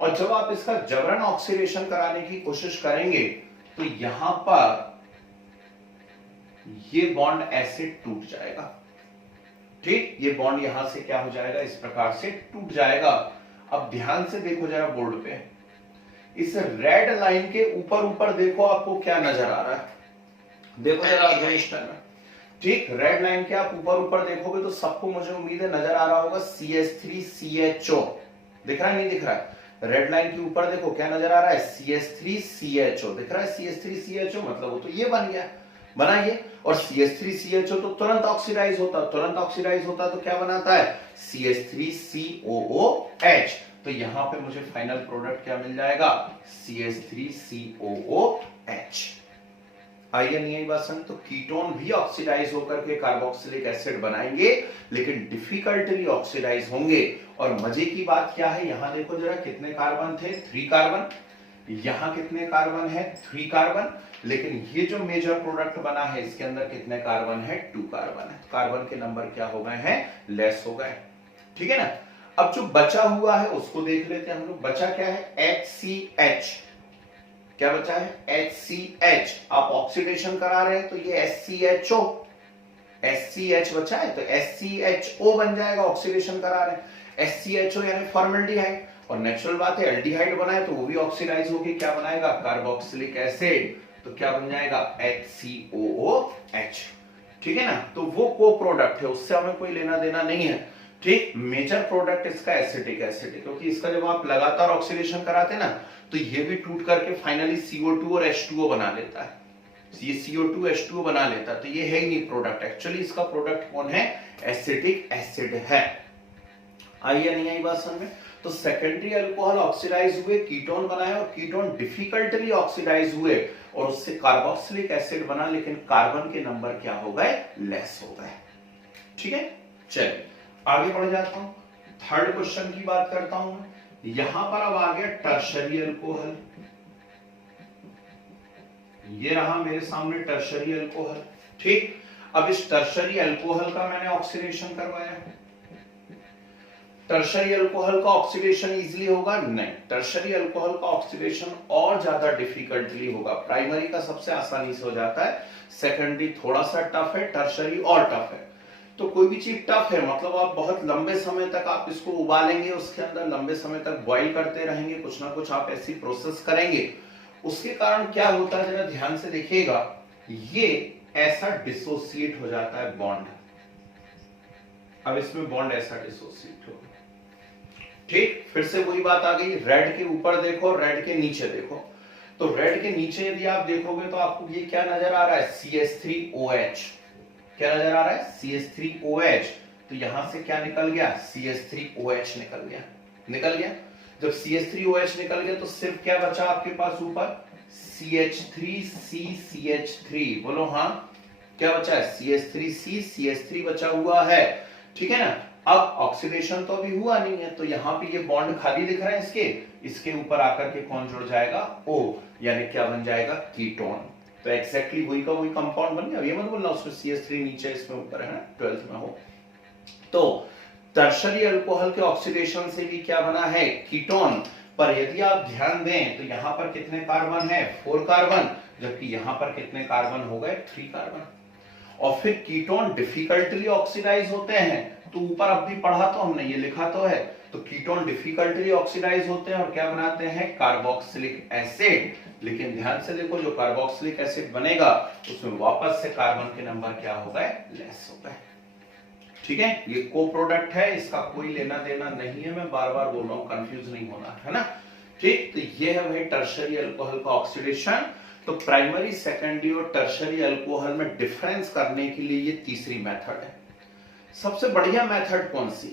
और जब आप इसका जबरन ऑक्सीडेशन कराने की कोशिश करेंगे तो यहां पर ये बॉन्ड ऐसे टूट जाएगा, ठीक। ये बॉन्ड यहां से क्या हो जाएगा, इस प्रकार से टूट जाएगा। अब ध्यान से देखो जरा बोर्ड पे, इस रेड लाइन के ऊपर ऊपर देखो आपको क्या नजर आ रहा है, देखो जरा रजिस्टर में, ठीक। रेड लाइन के आप ऊपर ऊपर देखोगे तो सबको मुझे उम्मीद है नजर आ रहा होगा, CH3CHO दिख रहा है, नहीं दिख रहा है, रेड लाइन के ऊपर देखो क्या नजर आ रहा है, CH3CHO दिख रहा है, CH3CHO मतलब वो तो ये बन गया, बना ये, और CH3CHO तो तुरंत ऑक्सीडाइज होता, तुरंत ऑक्सीडाइज होता तो क्या बनाता है, CH3COOH, तो यहां पे मुझे फाइनल प्रोडक्ट क्या मिल जाएगा, CH3COOH। आइए नहीं आई बात समझ, तो कीटोन भी ऑक्सीडाइज होकर के कार्बोक्सिलिक एसिड बनाएंगे, लेकिन डिफिकल्टली ऑक्सीडाइज होंगे। और मजे की बात क्या है, यहां देखो जरा कितने कार्बन थे, 3 कार्बन, यहां कितने कार्बन है, 3 कार्बन, लेकिन ये जो मेजर प्रोडक्ट बना है इसके अंदर कितने कार्बन है, 2 कार्बन है। कार्बन के नंबर क्या हो गए हैं, लेस हो गए, ठीक है ना। अब जो बचा हुआ है उसको देख लेते हैं हम लोग, बचा क्या है, HCH, क्या बचा है, HCH, आप ऑक्सीडेशन करा रहे हैं तो ये SCHO, SCH बचा है तो SCHO बन जाएगा, ऑक्सीडेशन करा रहे हैं, SCHO यानी फॉर्मल्डिहाइड, और नेचुरल बात है एल्डिहाइड बनाए तो वो भी ऑक्सीडाइज होके क्या बनाएगा, कार्बोक्सिलिक एसिड, तो क्या बन जाएगा HCOOH। ठीक है ना, तो वो को प्रोडक्ट है, उससे हमें कोई लेना देना नहीं है। ठीक, मेजर प्रोडक्ट इसका एसिटिक एसिड है, क्योंकि इसका जब आप लगातार ऑक्सीडेशन कराते ना तो ये भी टूट करके फाइनली CO2 और H2O बना लेता है, ये CO2 H2O बना लेता है, तो ये है ही नहीं प्रोडक्ट। एक्चुअली इसका प्रोडक्ट कौन है, एसिटिक एसिड है। आई या नहीं आई बात समझ में? तो सेकेंडरी अल्कोहल ऑक्सीडाइज हुए, कीटोन बनाए, और कीटोन डिफिकल्टली ऑक्सीडाइज हुए और उससे कार्बोक्सिलिक एसिड बना, लेकिन कार्बन के नंबर क्या हो गए, लेस हो गए। ठीक है, चलिए आगे बढ़ जाता हूं, थर्ड क्वेश्चन की बात करता हूं। यहां पर अब आ गया टर्शरी अल्कोहल, ये रहा मेरे सामने टर्शरी अल्कोहल। ठीक, अब इस टर्शरी अल्कोहल का मैंने ऑक्सीडेशन करवाया। टर्शरी अल्कोहल का ऑक्सीडेशन इजीली होगा, नहीं, टर्शरी अल्कोहल का ऑक्सीडेशन और ज्यादा डिफिकल्टली होगा। प्राइमरी का सबसे आसानी से हो जाता है, सेकेंडरी थोड़ा सा टफ है, टर्शरी और टफ है। तो कोई भी चीज टफ है मतलब आप बहुत लंबे समय तक आप इसको उबालेंगे, उसके अंदर लंबे समय तक बॉईल करते रहेंगे, कुछ ना कुछ आप ऐसी प्रोसेस करेंगे, उसके कारण क्या होता है जरा ध्यान से देखिएगा, ये ऐसा डिसोसिएट हो जाता है बॉन्ड। अब इसमें बॉन्ड ऐसा डिसोसिएट होगा। ठीक, फिर से वही बात आ गई, रेड के ऊपर देखो, रेड के नीचे देखो। तो रेड के नीचे यदि आप देखोगे तो आपको ये क्या नजर आ रहा है, CH3OH। क्या नजर आ रहा है, CH3OH। तो यहां से क्या निकल गया, CH3OH निकल गया, निकल गया। जब CH3OH निकल गया तो सिर्फ क्या बचा आपके पास ऊपर, CH3CCH3। बोलो हाँ, क्या बचा है, CH3C बचा हुआ है। ठीक है ना, अब ऑक्सीडेशन तो अभी हुआ नहीं है, तो यहां पे ये बॉन्ड खाली दिख रहा है इसके ऊपर आकर के कौन जुड़ जाएगा, O, यानी क्या बन जाएगा, कीटोन। तो एक्जैक्टली वही का वही कंपाउंड बन गया। ये मत बोलना उसमें CH3 नीचे इसमें ऊपर है ना, 12th में हो। तो टर्शरी अल्कोहल के ऑक्सीडेशन से भी क्या बना है, कीटोन। पर यदि आप ध्यान दें तो यहां पर कितने कार्बन है, 4 कार्बन, जबकि यहां पर कितने कार्बन हो गए, 3 कार्बन। और फिर कीटोन डिफिकल्टली ऑक्सीडाइज होते हैं, तो ऊपर अब भी पढ़ा तो हमने, ये लिखा तो है, तो कीटोन डिफिकल्टली ऑक्सीडाइज होते हैं और क्या बनाते हैं, कार्बोक्सिलिक एसिड। लेकिन ध्यान से देखो, जो कार्बोक्सिलिक एसिड बनेगा उसमें वापस से कार्बन के नंबर क्या हो गए, लेस हो गए। ठीक है, ये को प्रोडक्ट है, इसका कोई लेना देना नहीं है, मैं बार बार बोल रहा हूं, कंफ्यूज नहीं होना है ना। ठीक, तो ये है भाई टर्शरी अल्कोहल का ऑक्सीडेशन। तो प्राइमरी, सेकेंडरी और टर्शरी अल्कोहल में डिफरेंस करने के लिए ये तीसरी मेथड है। सबसे बढ़िया मेथड कौन सी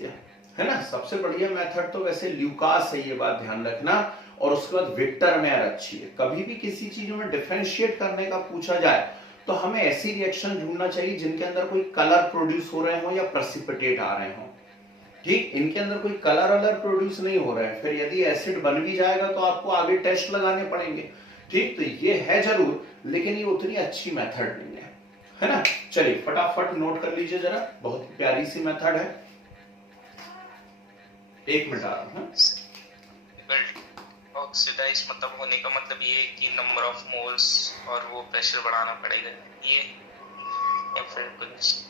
है ना, सबसे बढ़िया मेथड तो वैसे ल्यूकास है, ये बात ध्यान रखना। और उसके बाद विक्टर मेयर अच्छी है। कभी भी किसी चीज में डिफरेंशिएट करने का पूछा जाए तो हमें ऐसी रिएक्शन ढूंढना चाहिए जिनके अंदर कोई कलर प्रोड्यूस हो रहे हो या प्रेसिपिटेट आ रहे हो। ठीक, इनके अंदर कोई कलर वलर प्रोड्यूस नहीं हो रहा है, फिर यदि एसिड बन भी जाएगा तो आपको आगे टेस्ट लगाने पड़ेंगे। ठीक, तो ये है जरूर, लेकिन ये उतनी अच्छी मेथड नहीं है ना। चलिए फटाफट नोट कर लीजिए जरा, बहुत प्यारी सी मेथड है। एक मिनट आ रहा हूं। ऑक्सीडाइज मतलब होने का मतलब ये कि नंबर ऑफ मोल्स और वो प्रेशर बढ़ाना पड़ेगा, ये या फिर कुछ।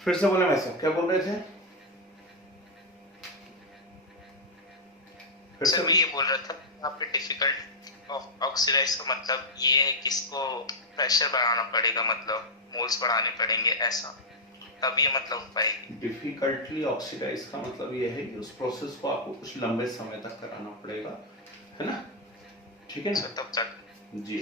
फिर से बोले, मैं सब क्या बोल रहे थे, फिर से मैं ये बोल रहा था यहाँ पे डिफिकल्ट ऑक्सीडाइज का मतलब ये है कि इसको प्रेशर बढ़ाना पड़ेगा, मतलब मोल्स बढ़ाने पड़ेंगे, ऐसा तब ये मतलब हो पाएगी। डिफिकल्टली ऑक्सीडाइज का मतलब ये है कि उस प्रोसेस को आपको कुछ लंबे समय तक कराना पड़ेगा, है ना। ठीक है ना, तब तक जी।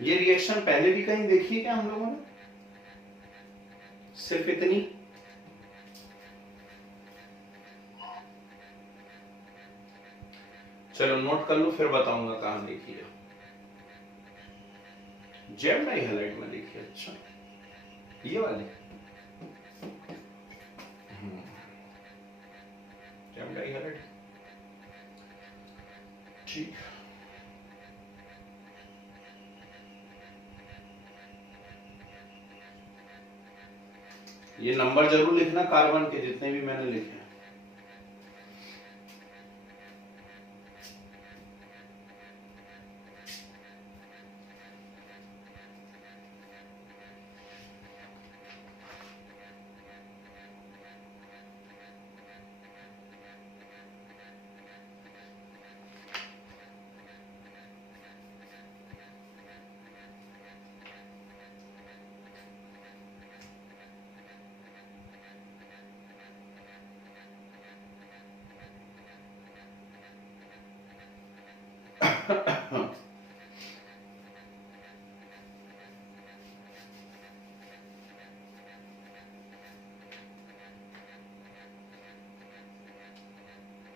ये रिएक्शन पहले भी कहीं देखी है क्या हम लोगों ने, सिर्फ इतनी। चलो नोट कर लो, फिर बताऊंगा कहां देखी है। जेम डाइहैलाइड में देखी है, अच्छा। ये वाले डाइहाइड्राइड, ठीक। ये नंबर जरूर लिखना कार्बन के जितने भी मैंने लिखे हैं।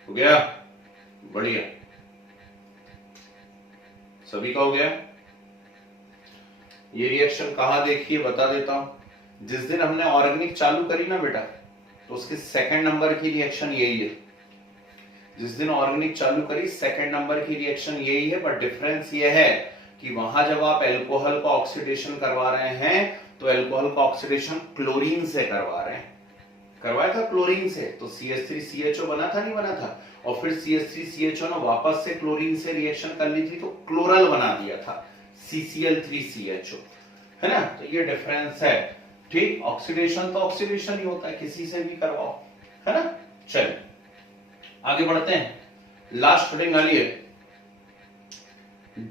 हो गया, बढ़िया, सभी का हो गया। ये रिएक्शन कहां देखिए बता देता हूं। जिस दिन हमने ऑर्गेनिक चालू करी ना बेटा, तो उसके सेकंड नंबर की रिएक्शन यही है। जिस दिन ऑर्गेनिक चालू करी सेकंड नंबर की रिएक्शन यही है, बट डिफरेंस ये है कि वहां जब आप एल्कोहल का ऑक्सीडेशन करवा रहे हैं तो एल्कोहल का ऑक्सीडेशन क्लोरीन से करवा रहे हैं। करवाया था क्लोरीन से, तो CH3CHO बना था, नहीं बना था, और फिर CH3CHO ने वापस से क्लोरीन से रिएक्शन कर ली थी तो क्लोरल बना दिया था, CCl3CHO, है ना। तो ये डिफरेंस है, ठीक। ऑक्सीडेशन तो ऑक्सीडेशन ही होता है, किसी से भी करवाओ, है ना। चलिए आगे बढ़ते हैं, लास्ट हेडिंग वाली है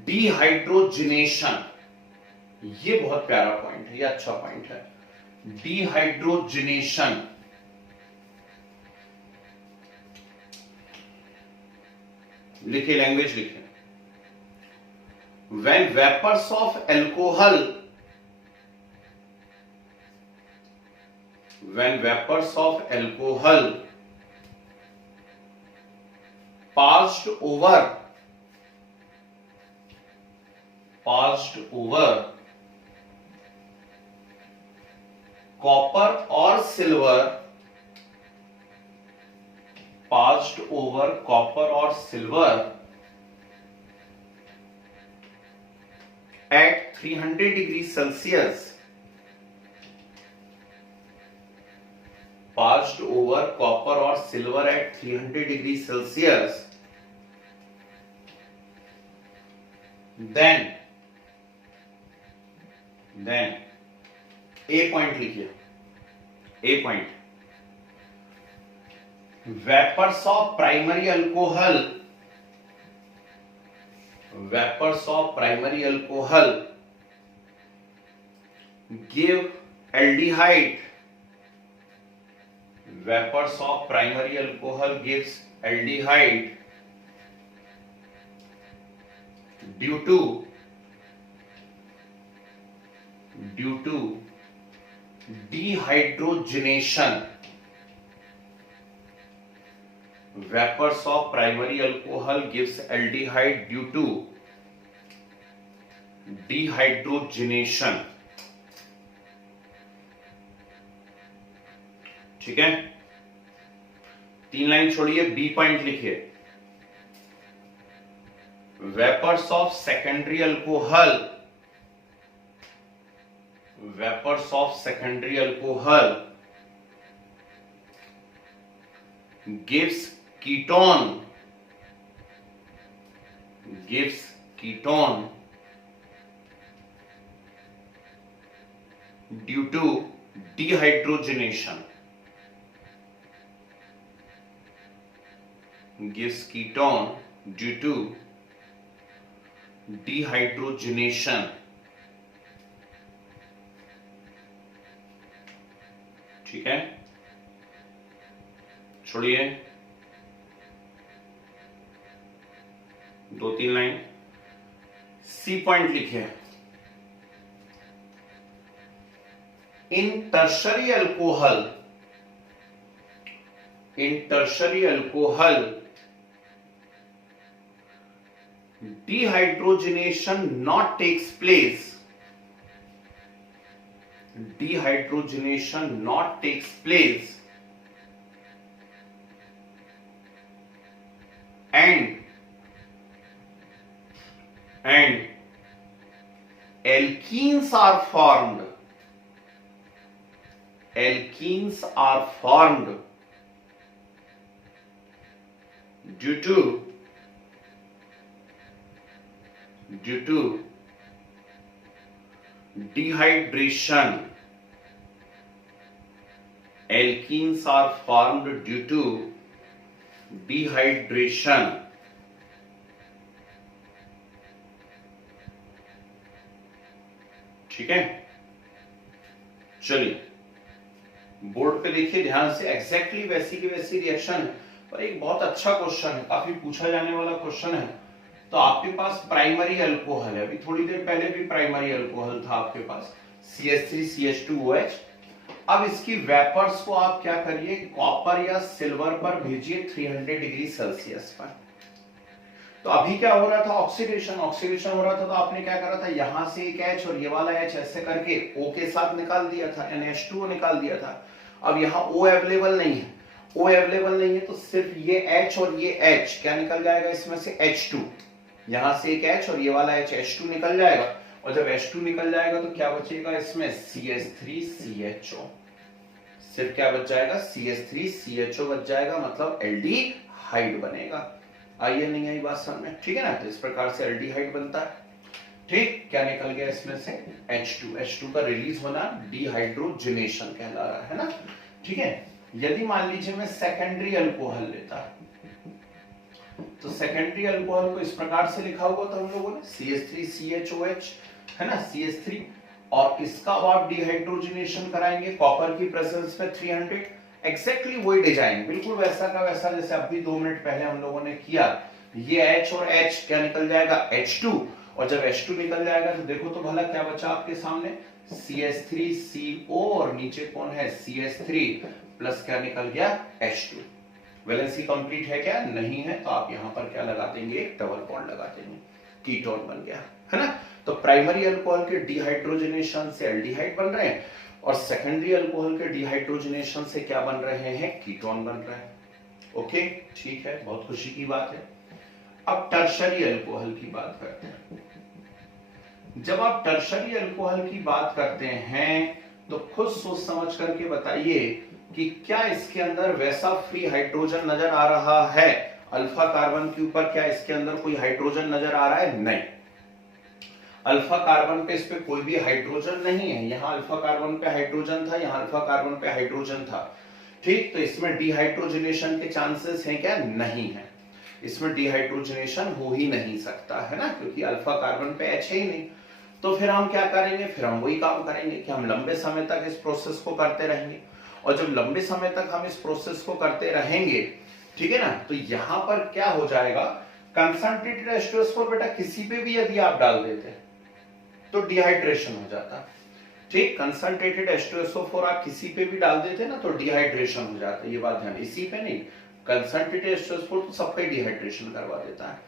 डिहाइड्रोजिनेशन। ये बहुत प्यारा पॉइंट है, ये अच्छा पॉइंट है, डिहाइड्रोजिनेशन। लिखे, लैंग्वेज लिखे। When vapors of alcohol, when vapors of alcohol passed over copper or silver, passed over copper or silver at 300 degrees Celsius, passed over copper or silver at 300 degrees Celsius, then A point लिखिए, A point, vapors of primary alcohol give aldehyde. Vapors of primary alcohol gives aldehyde due to dehydrogenation. Vapors of primary alcohol gives aldehyde due to dehydrogenation. ठीक है, 3 line छोड़िए, B point लिखिए। Vapors of secondary alcohol gives ketone due to dehydrogenation. Gives ketone due to dehydrogenation. ठीक है, छोड़िए 2-3 line. सी point लिखिए, in tertiary alcohol dehydrogenation not takes place dehydrogenation not takes place and alkenes are formed, alkenes are formed due to dehydration. Alkenes are formed due to dehydration. ठीक है, चलिए board पे देखिए ध्यान से, एग्जैक्टली वैसी की वैसी रिएक्शन है, पर एक बहुत अच्छा क्वेश्चन है, काफी पूछा जाने वाला क्वेश्चन है। तो आपके पास प्राइमरी अल्कोहल है, अभी थोड़ी देर पहले भी प्राइमरी अल्कोहल था आपके पास CH3CH2OH। अब इसकी वेपर्स को आप क्या करिए, कॉपर या सिल्वर पर भेजिए 300 डिग्री सेल्सियस पर। तो अभी क्या हो रहा था, ऑक्सीडेशन हो रहा था। तो आपने क्या करा था, यहां से एक H और ये वाला H ऐसे करके O के साथ निकाल दिया था, NH2O निकाल दिया था। अब यहाँ O अवेलेबल नहीं है, तो सिर्फ ये H और ये H क्या निकल जाएगा इसमें से, H2। यहां से एक H और ये वाला H, H2 निकल जाएगा। और जब H2 निकल जाएगा तो क्या बचेगा इसमें, CH3CHO। सिर्फ क्या बच जाएगा, CH3CHO बच जाएगा, मतलब एल्डिहाइड बनेगा। आई नहीं आई बात समझ में, ठीक है ना। तो इस प्रकार से एल्डिहाइड बनता है। ठीक, क्या निकल गया इसमें से, H2 का रिलीज होना डिहाइड्रोजनेशन कहला रहा है ना। ठीक है, यदि मान लीजिए मैं सेकेंडरी अल्कोहल लेता, तो सेकेंडरी अल्कोहल को इस प्रकार से लिखा हुआ था हम लोगों ने, CH3CHOH है ना, CH3, और इसका आप डिहाइड्रोजनेशन कराएंगे कॉपर की प्रेजेंस में 300। एक्जैक्टली वही डिजाइन, बिल्कुल वैसा का वैसा जैसे अभी 2 मिनट पहले हम लोगों ने किया। ये H और H क्या निकल जाएगा, H2, और जब H2 निकल जाएगा तो देखो तो भला क्या बचा आपके सामने, CH3CO, और नीचे कौन है, CH3 प्लस क्या निकल गया, H2। वैलेंसी कंप्लीट है क्या, नहीं है, तो आप यहां पर क्या लगा देंगे, एक डबल बॉन्ड लगा देंगे, कीटोन बन गया, है ना। तो प्राइमरी अल्कोहल के डिहाइड्रोजनेशन से एल्डिहाइड बन रहे हैं, और सेकेंडरी अल्कोहल के डिहाइड्रोजनेशन से क्या बन रहे हैं, कीटोन बन रहे हैं। ओके, ठीक है, बहुत खुशी की बात है। अब टर्शरी अल्कोहल की बात करते हैं। जब आप टर्शरी अल्कोहल की बात करते हैं तो खुद सोच समझ करके बताइए कि क्या इसके अंदर वैसा फ्री हाइड्रोजन नजर आ रहा है, अल्फा कार्बन के ऊपर क्या इसके अंदर कोई हाइड्रोजन नजर आ रहा है, नहीं। अल्फा कार्बन पे इस पे कोई भी हाइड्रोजन नहीं है। यहाँ अल्फा कार्बन पे हाइड्रोजन था, यहाँ अल्फा कार्बन पे हाइड्रोजन था। ठीक, तो इसमें डिहाइड्रोजनेशन के चांसेस हैं क्या, नहीं है। इसमें डिहाइड्रोजनेशन हो ही नहीं सकता, है ना, क्योंकि अल्फा कार्बन पे H है ही नहीं। तो फिर हम क्या करेंगे, फिर हम वही काम करेंगे कि हम लंबे समय तक इस प्रोसेस को करते रहेंगे, और जब लंबे समय तक हम इस प्रोसेस को करते रहेंगे, ठीक है ना, तो यहां पर क्या हो जाएगा, कंसंट्रेटेड H2SO4 बेटा किसी पे भी यदि आप डाल देते तो डिहाइड्रेशन हो जाता। ठीक, कंसंट्रेटेड H2SO4 आप किसी पे भी डाल देते ना तो डिहाइड्रेशन हो जाता, ये बात ध्यान, इसी पे नहीं, कंसंट्रेटेड H2SO4 तो सब पे डिहाइड्रेशन करवा देता है।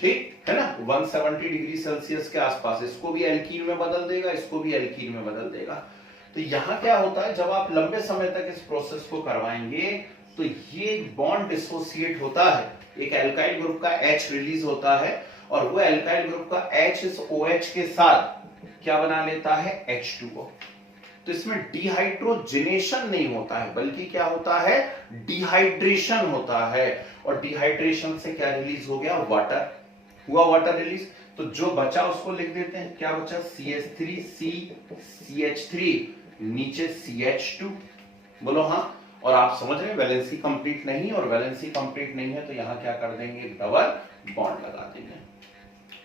ठीक है ना, 170 डिग्री सेल्सियस के आसपास इसको भी एल्कीन में बदल देगा, इसको भी एल्कीन में बदल देगा। तो यहां क्या होता है, जब आप लंबे समय तक इस प्रोसेस को करवाएंगे तो ये बॉन्ड डिसोसिएट होता है, एक एल्काइल ग्रुप का H रिलीज होता है, और वो एल्काइल ग्रुप का H इस OH के साथ क्या बना लेता है, H2O। तो इसमें डिहाइड्रोजनेशन नहीं होता है, बल्कि क्या होता है, डिहाइड्रेशन होता है, और डिहाइड्रेशन से क्या रिलीज हो गया, वाटर हुआ, वाटर रिलीज। तो जो बचा उसको लिख देते हैं, क्या बचा, CH3CH3 नीचे CH2, बोलो हाँ। और आप समझ रहे हैं वैलेंसी कंप्लीट नहीं, और वैलेंसी कंप्लीट नहीं है तो यहां क्या कर देंगे, डबल बॉन्ड लगा देंगे।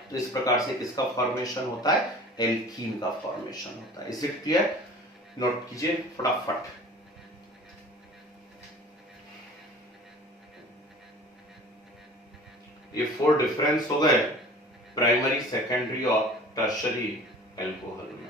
तो इस प्रकार से किसका फॉर्मेशन होता है, एल्कीन का फॉर्मेशन होता है। इज इट क्लियर, नोट कीजिए फटाफट। ये 4 डिफरेंस हो गए प्राइमरी, सेकेंडरी और टर्शरी अल्कोहल में।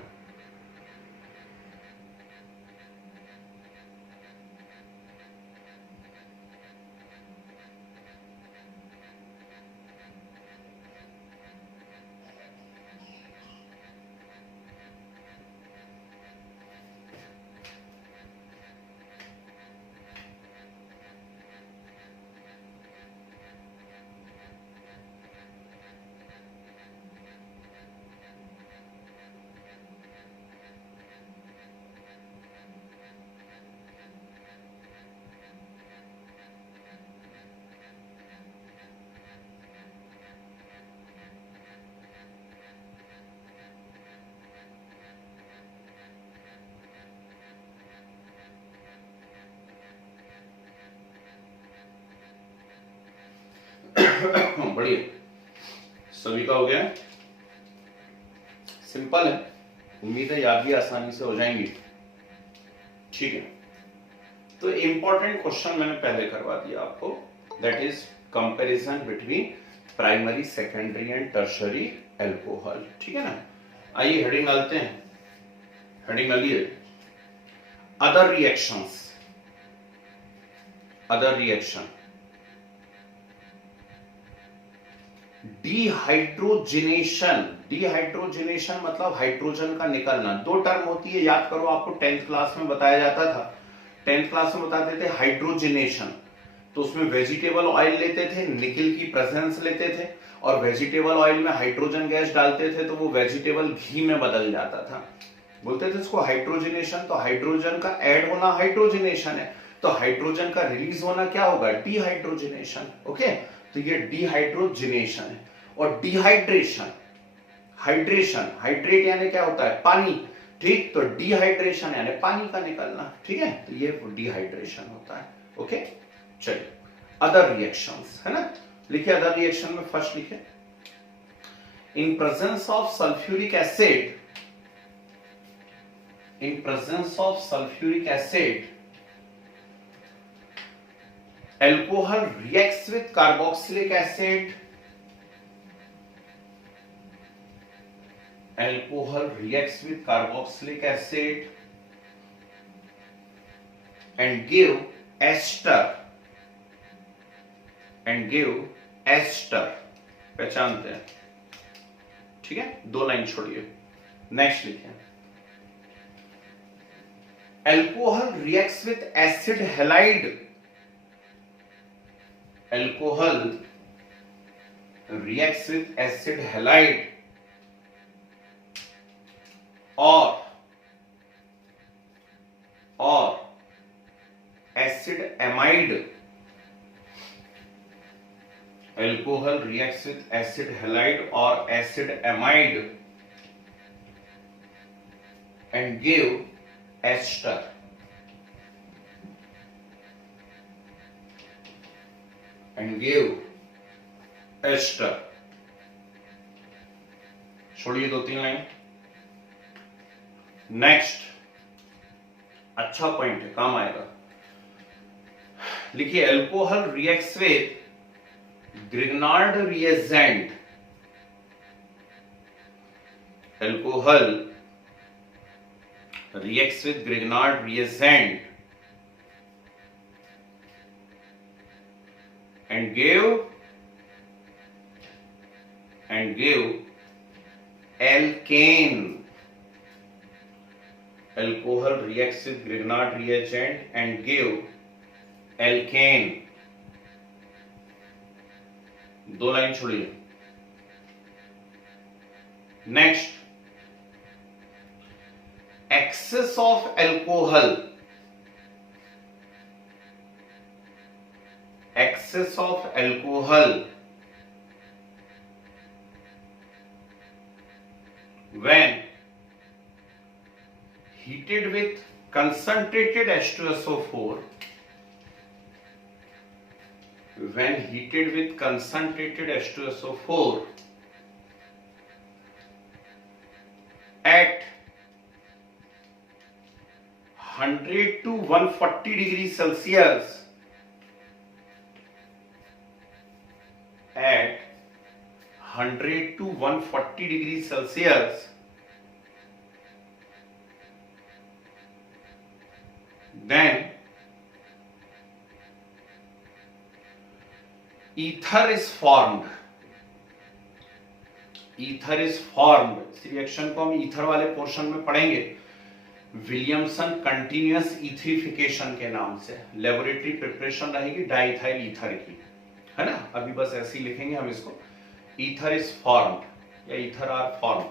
बढ़िया, सभी का हो गया, सिंपल है, उम्मीद है याद भी आसानी से हो जाएंगी। ठीक है, तो इंपॉर्टेंट क्वेश्चन मैंने पहले करवा दिया आपको, that is comparison between primary, secondary and tertiary alcohol. ठीक है ना, आइए हेडिंग डालते हैं, हेडिंग डालिए other reactions, other reaction, dehydrogenation, dehydrogenation मतलब हाइड्रोजन का निकलना। दो टर्म होती है, याद करो, आपको 10th क्लास में बताया जाता था, 10th क्लास में बताते थे हाइड्रोजिनेशन, तो उसमें वेजिटेबल ऑयल लेते थे, निकल की प्रेजेंस लेते थे, और वेजिटेबल ऑयल में हाइड्रोजन गैस डालते थे तो वो वेजिटेबल घी में बदल जाता था, बोलते थे इसको हाइड्रोजिनेशन। तो हाइड्रोजन का ऐड होना हाइड्रोजिनेशन है, तो हाइड्रोजन का रिलीज होना क्या होगा, डिहाइड्रोजिनेशन। ओके, तो ये डिहाइड्रोजिनेशन है। और डिहाइड्रेशन, हाइड्रेशन, हाइड्रेट यानी क्या होता है, पानी, ठीक, तो डिहाइड्रेशन यानी पानी का निकलना। ठीक है, तो ये डिहाइड्रेशन होता है। ओके, चलिए अदर रिएक्शंस है ना, लिखिए अदर रिएक्शन में फर्स्ट लिखिए, in presence of sulphuric acid, in presence of sulfuric acid, alcohol reacts with carboxylic acid, alcohol reacts with carboxylic acid and give ester, and give ester, पहचानते हैं। ठीक है, दो लाइन छोड़िए, नेक्स्ट लिखिए, alcohol reacts with acid halide, alcohol reacts with acid halide or acid amide, alcohol reacts with acid halide or acid amide and give ester, and give ester। छोड़िए दो तीन लाइन, नेक्स्ट, अच्छा point है, काम आएगा, लिखिए alcohol reacts with Grignard reagent, alcohol reacts with Grignard reagent and give alkane, alcohol reacts with Grignard reagent and give alkane। दो line छोड़िए, next, excess of alcohol, excess of alcohol when heated with concentrated H2SO4, when heated with concentrated H2SO4 at 100 to 140 degrees Celsius, at 100 to 140 degrees Celsius, then ether is formed, ether is formed। इस reaction को हम ether वाले portion में पढ़ेंगे, Williamson continuous इथरिफिकेशन के नाम से। Laboratory preparation रहेगी डाइथाइल ईथर की, है ना, अभी बस ऐसे ही लिखेंगे हम इसको, ईथर इज फॉर्म्ड या ईथर आर फॉर्म्ड।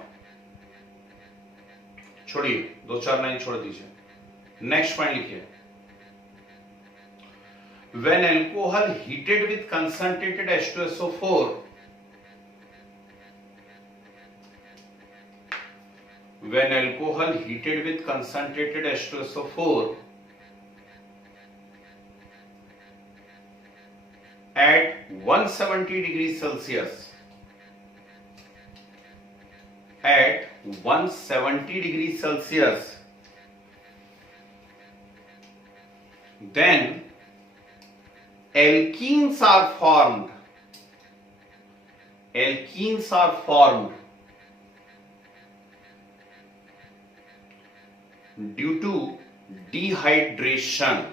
छोड़िए, दो चार लाइन छोड़ दीजिए, नेक्स्ट पॉइंट लिखिए, when alcohol heated with concentrated H2SO4, when alcohol heated with concentrated H2SO4 at 170 degree Celsius, at 170 degree Celsius, then alkenes are formed. Alkenes are formed due to dehydration.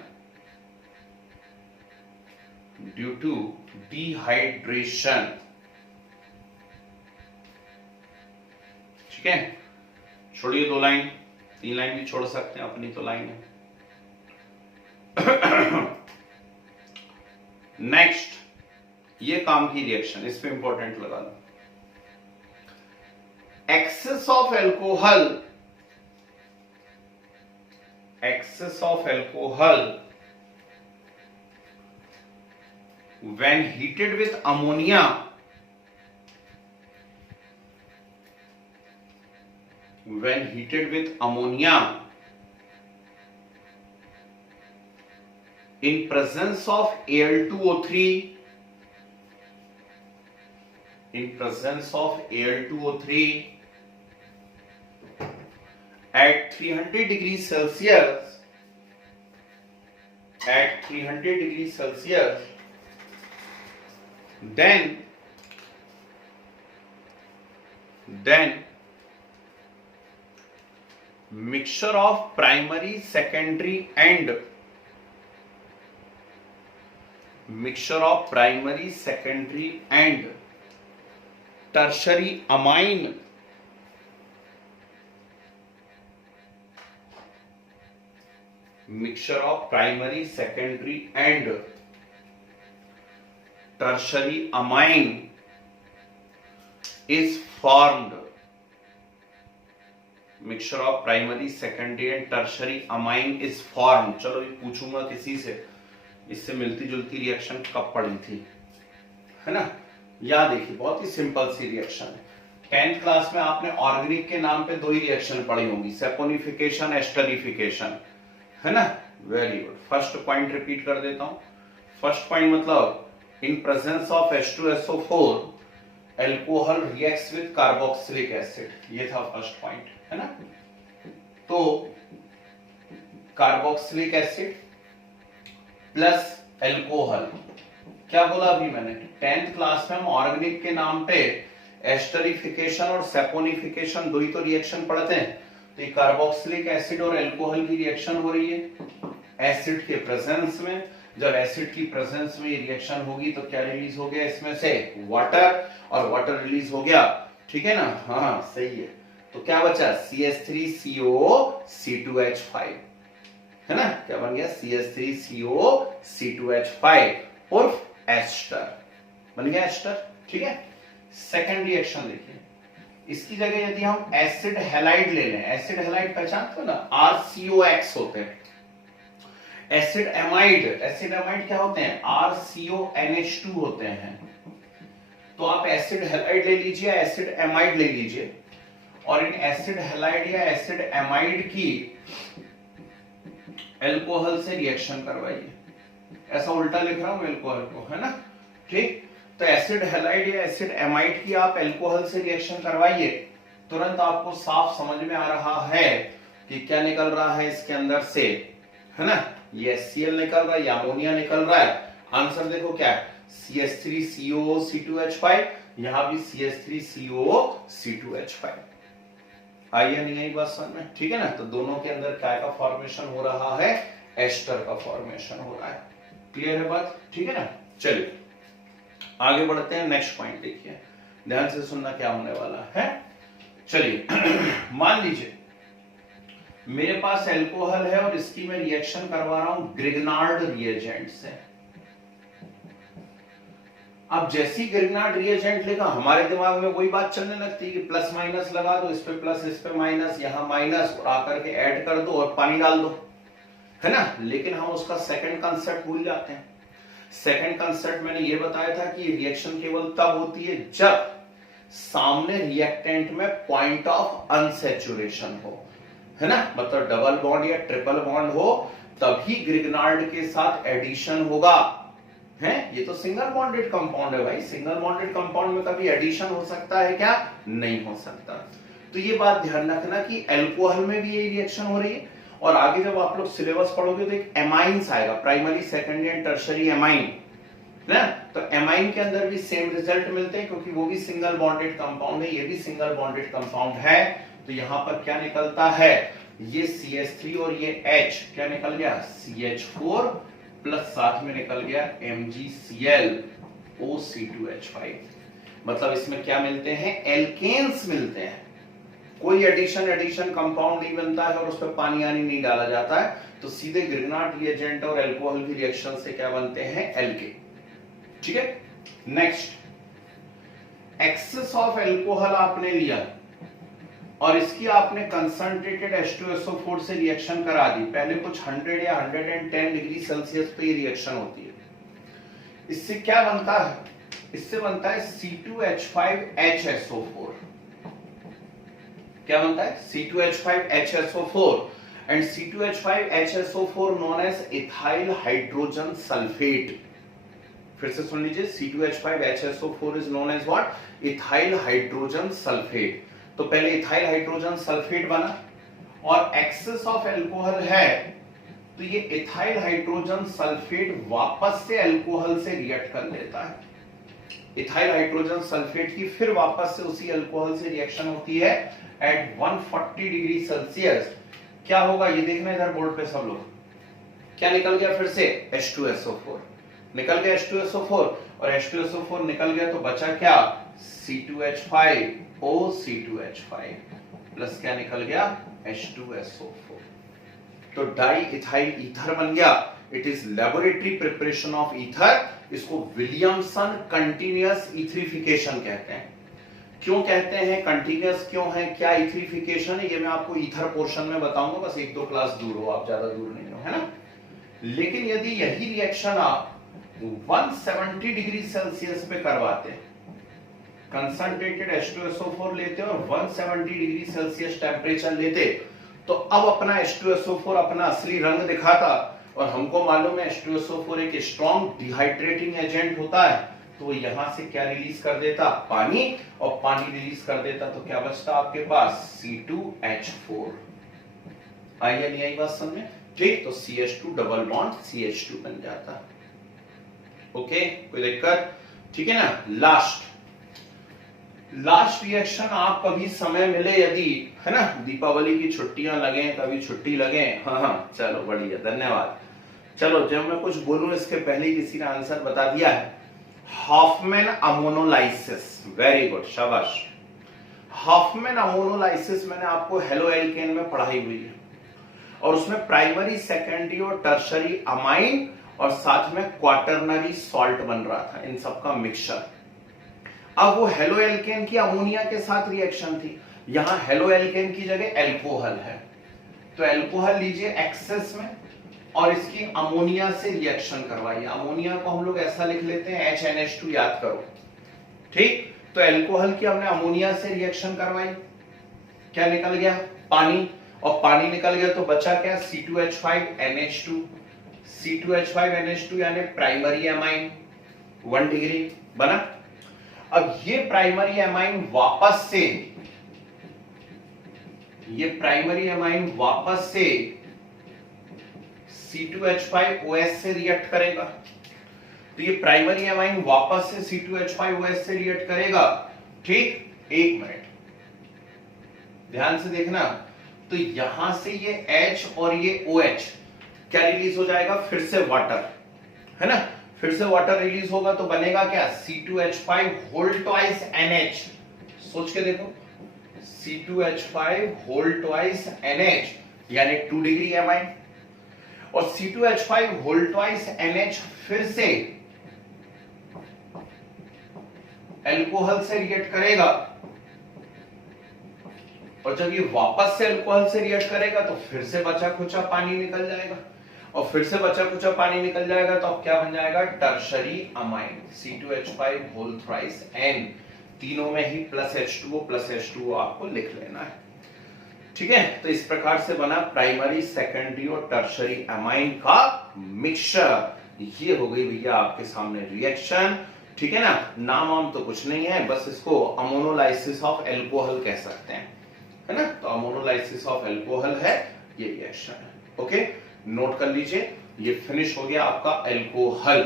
Due to dehydration. ठीक है, छोड़िए 2 line, 3 line भी छोड़ सकते हैं, अपनी तो line है। नेक्स्ट, ये काम की रिएक्शन, इस पे इंपॉर्टेंट लगा लो। Excess of alcohol, excess of alcohol when heated with ammonia, when heated with ammonia in presence of Al2O3, in presence of Al2O3 at 300 degrees Celsius, at 300 degrees Celsius, then mixture of primary, secondary and mixture of primary, secondary and tertiary amine mixture of primary, secondary and tertiary amine is formed. Mixture of primary, secondary and tertiary amine is form. चलो ये पूछूंगा किसी से, इससे मिलती जुलती reaction कब पढ़ी थी, है ना? याद देखिए, बहुत ही सिंपल सी रिएक्शन है। 10th क्लास में आपने ऑर्गेनिक के नाम पे 2 ही रिएक्शन पढ़ी होंगी, सेपोनिफिकेशन, एस्टरिफिकेशन, है ना? Very good. First point repeat कर देता हूं। फर्स्ट पॉइंट मतलब in presence of H2SO4 alcohol reacts with carboxylic acid, ये था फर्स्ट पॉइंट, है ना? तो कार्बोक्सिलिक एसिड प्लस एल्कोहल, क्या बोला अभी मैंने? 10th क्लास में हम ऑर्गेनिक के नाम पे एस्टरिफिकेशन और सेपोनिफिकेशन 2 ही तो रिएक्शन पढ़ते हैं। तो ये कार्बोक्सिलिक एसिड और एल्कोहल की रिएक्शन हो रही है एसिड के प्रेजेंस में। जब एसिड की प्रेजेंस में ये रिएक्शन होगी तो क्या रिलीज हो गया इसमें से? वाटर, और वाटर रिलीज हो गया, ठीक है ना? हाँ सही है। तो क्या बचा? CH3COC2H5, है ना? क्या बन गया? CH3COC2H5 उर्फ एस्टर, बन गया एस्टर, ठीक है? सेकंड रिएक्शन देखिए, इसकी जगह यदि हम एसिड हैलाइड ले लें, एसिड हैलाइड पहचानते हो ना, RCOX होते हैं। एसिड एमाइड, एसिड एमाइड क्या होते हैं? RCONH2 होते हैं। तो आप एसिड हैलाइड ले लीजिए, एसिड एमाइड ले लीजिए, और इन एसिड हैलाइड या एसिड एमाइड की एल्कोहल से रिएक्शन करवाइए। ऐसा उल्टा लिख रहा हूं एल्कोहल को, है ना? ठीक। तो एसिड हैलाइड या एसिड एमाइड की आप एल्कोहल से रिएक्शन करवाइए, तुरंत आपको साफ समझ में आ रहा है कि क्या निकल रहा है इसके अंदर से, है ना? ये HCl निकल रहा है, या अमोनिया निकल रहा है। आंसर देखो क्या है? CH3COC2H5, यहां भी CH3COC2H5। आई या नहीं आई बात समझ में? ठीक है ना? तो दोनों के अंदर क्या का फॉर्मेशन हो रहा है? एस्टर का फॉर्मेशन हो रहा है। क्लियर है बात? ठीक है ना? चलिए आगे बढ़ते हैं। नेक्स्ट पॉइंट देखिए, ध्यान से सुनना क्या होने वाला है। चलिए मान लीजिए मेरे पास एल्कोहल है और इसकी मैं रिएक्शन करवा रहा हूं ग्रिग्नार्ड रिएजेंट से। अब जैसी ग्रिग्नार्ड रिएजेंट लेगा, हमारे दिमाग में वही बात चलने लगती है कि प्लस माइनस लगा दो, इस पे प्लस, इस पे माइनस, यहां माइनस, और आकर के ऐड कर दो और पानी डाल दो, है ना? लेकिन हम उसका सेकंड कंसेप्ट भूल जाते हैं। सेकंड कंसेप्ट मैंने ये बताया था कि रिएक्शन केवल तब होती है जब सामने रिएक्टेंट में पॉइंट ऑफ अनसैचुरेशन हो, है ना? मतलब डबल बॉन्ड या ट्रिपल बॉन्ड हो, तभी ग्रिग्नार्ड के साथ एडिशन होगा। है, ये तो सिंगल बॉन्डेड कंपाउंड है भाई। सिंगल बॉन्डेड कंपाउंड में कभी एडिशन हो सकता है क्या? नहीं हो सकता। तो ये बात ध्यान रखना कि अल्कोहल में भी ये रिएक्शन हो रही है, और आगे जब आप लोग सिलेबस पढ़ोगे तो एक एमाइंस आएगा, primary secondary and tertiary amine, है ना। तो एमाइन के अंदर भी सेम रिजल्ट मिलते हैं, क्योंकि वो भी सिंगल बॉन्डेड कंपाउंड है, ये भी सिंगल बॉन्डेड कंपाउंड है। तो यहां पर क्या निकलता है, ये CH3 और ये H क्या निकल गया, CH4 प्लस साथ में निकल गया MgCl OC2H5। मतलब इसमें क्या मिलते हैं, एल्केन्स मिलते हैं। कोई एडिशन कंपाउंड नहीं बनता है और उस पर पानी आनी नहीं डाला जाता है, तो सीधे ग्रिग्नार्ड रिएजेंट और अल्कोहल की रिएक्शन से क्या बनते हैं, एल्केन। ठीक है। नेक्स्ट, एक्सेस ऑफ अल्कोहल आपने लिया और इसकी आपने कंसंट्रेटेड H2SO4 से रिएक्शन करा दी। पहले कुछ 100 या 110 डिग्री सेल्सियस पे ये रिएक्शन होती है। इससे क्या बनता है, इससे बनता है C2H5HSO4। क्या बनता है, C2H5HSO4 and C2H5HSO4 known as ethyl hydrogen sulphate. फिर से सुन लीजिए, C2H5HSO4 is known as what, ethyl hydrogen sulphate. तो पहले इथाइल हाइड्रोजन सल्फेट बना और एक्सेस ऑफ अल्कोहल है, तो ये इथाइल हाइड्रोजन सल्फेट वापस से अल्कोहल से रिएक्ट कर लेता है। इथाइल हाइड्रोजन सल्फेट की फिर वापस से उसी अल्कोहल से रिएक्शन होती है एट 140 डिग्री सेल्सियस। क्या होगा ये देखना इधर बोर्ड पे सब लोग, क्या निकल गया, फिर से H2SO4 निकल गया, H2SO4 और H2SO4 निकल गया तो बचा क्या, C2H5OC2H5 प्लस क्या निकल गया, H2SO4। तो डाई इथाइल ईथर बन गया। It is laboratory preparation of ether. इसको विलियमसन कंटीन्यूअस इथरिफिकेशन कहते हैं। क्यों कहते हैं कंटीन्यूअस, क्यों है, क्या इथरिफिकेशन है, ये मैं आपको ईथर पोर्शन में बताऊंगा, बस 1-2 क्लास दूर हो, आप ज्यादा दूर नहीं हो, है ना। लेकिन यदि यही रिएक्शन आप 170 डिग्री सेल्सियस पे करवाते हैं, कंसंट्रेटेड H2SO4 लेते और 170 डिग्री सेल्सियस टेम्परेचर लेते, तो अब अपना H2SO4 अपना असली रंग दिखाता। और हमको मालूम है H2SO4 एक स्ट्रॉन्ग डिहाइड्रेटिंग एजेंट होता है, तो यहां से क्या रिलीज कर देता, पानी, और पानी रिलीज कर देता तो क्या बचता आपके पास, C2H4। आई या नहीं आई बात समझ में? ठीक, तो CH2 डबल बॉन्ड CH2 बन जाता। ओके, कोई दिक्कत? ठीक है ना। लास्ट रिएक्शन आप कभी समय मिले यदि, है ना, दीपावली की छुट्टियां लगे, कभी छुट्टी लगे, हाँ चलो बढ़िया, धन्यवाद। चलो जब मैं कुछ बोलूं इसके पहले किसी ने आंसर बता दिया है, हॉफमैन अमोनोलाइसिस। वेरी गुड, शाबाश। हॉफमैन अमोनोलाइसिस मैंने आपको हेलो एल्केन में पढ़ाई हुई है, और उसमें प्राइमरी सेकेंडरी और टर्शरी अमाइन और साथ में क्वाटरनरी सॉल्ट बन रहा था, इन सबका मिक्सचर। अब वो हेलो एल्केन की अमोनिया के साथ रिएक्शन थी, यहां हेलो एल्केन की जगह एल्कोहल है, तो एल्कोहल लीजिए एक्सेस में और इसकी अमोनिया से रिएक्शन करवाइए। अमोनिया को हम लोग ऐसा लिख लेते हैं HNH2, याद करो, ठीक। तो एल्कोहल की हमने अमोनिया से रिएक्शन करवाई, क्या निकल गया, पानी, और पानी निकल गया तो बचा क्या, C2H5NH2। C2H5NH2 यानी प्राइमरी एमाइन, 1 डिग्री बना। अब ये प्राइमरी एमाइन वापस से, ये प्राइमरी एमाइन वापस से C2H5OH से रिएक्ट करेगा, तो ये प्राइमरी एमाइन वापस से C2H5OH से रिएक्ट करेगा, ठीक। 1 मिनट ध्यान से देखना, तो यहां से ये H और ये OH क्या रिलीज हो जाएगा, फिर से वाटर, है ना, फिर से वाटर रिलीज होगा तो बनेगा क्या, C2H5 होल ट्वाइस NH। सोच के देखो, C2H5 होल ट्वाइस NH यानी 2 डिग्री एमाइन, और C2H5 होल ट्वाइस NH फिर से अल्कोहल से रिएक्ट करेगा, और जब ये वापस से अल्कोहल से रिएक्ट करेगा तो फिर से बचा खुचा पानी निकल जाएगा, और फिर से बचा खुचा पानी निकल जाएगा तो अब क्या बन जाएगा, tertiary amine, C2H5 whole thrice N। तीनों में ही प्लस H2O आपको लिख लेना है, ठीक है। तो इस प्रकार से बना प्राइमरी, सेकेंडरी और टर्शरी अमाइन का मिक्सचर। ये हो गई भैया आपके सामने रिएक्शन, ठीक है ना। नाम वाम तो कुछ नहीं है, बस इसको अमोनोलाइसिस ऑफ एल्कोहल कह सकते हैं, है ना। तो अमोनोलाइसिस ऑफ एल्कोहल है ये रिएक्शन है। ओके, नोट कर लीजिए, ये फिनिश हो गया आपका एल्कोहल,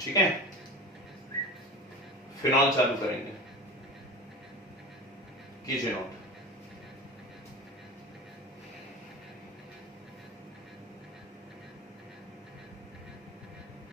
ठीक है। फिनॉल चालू करेंगे, कीजिए नोट।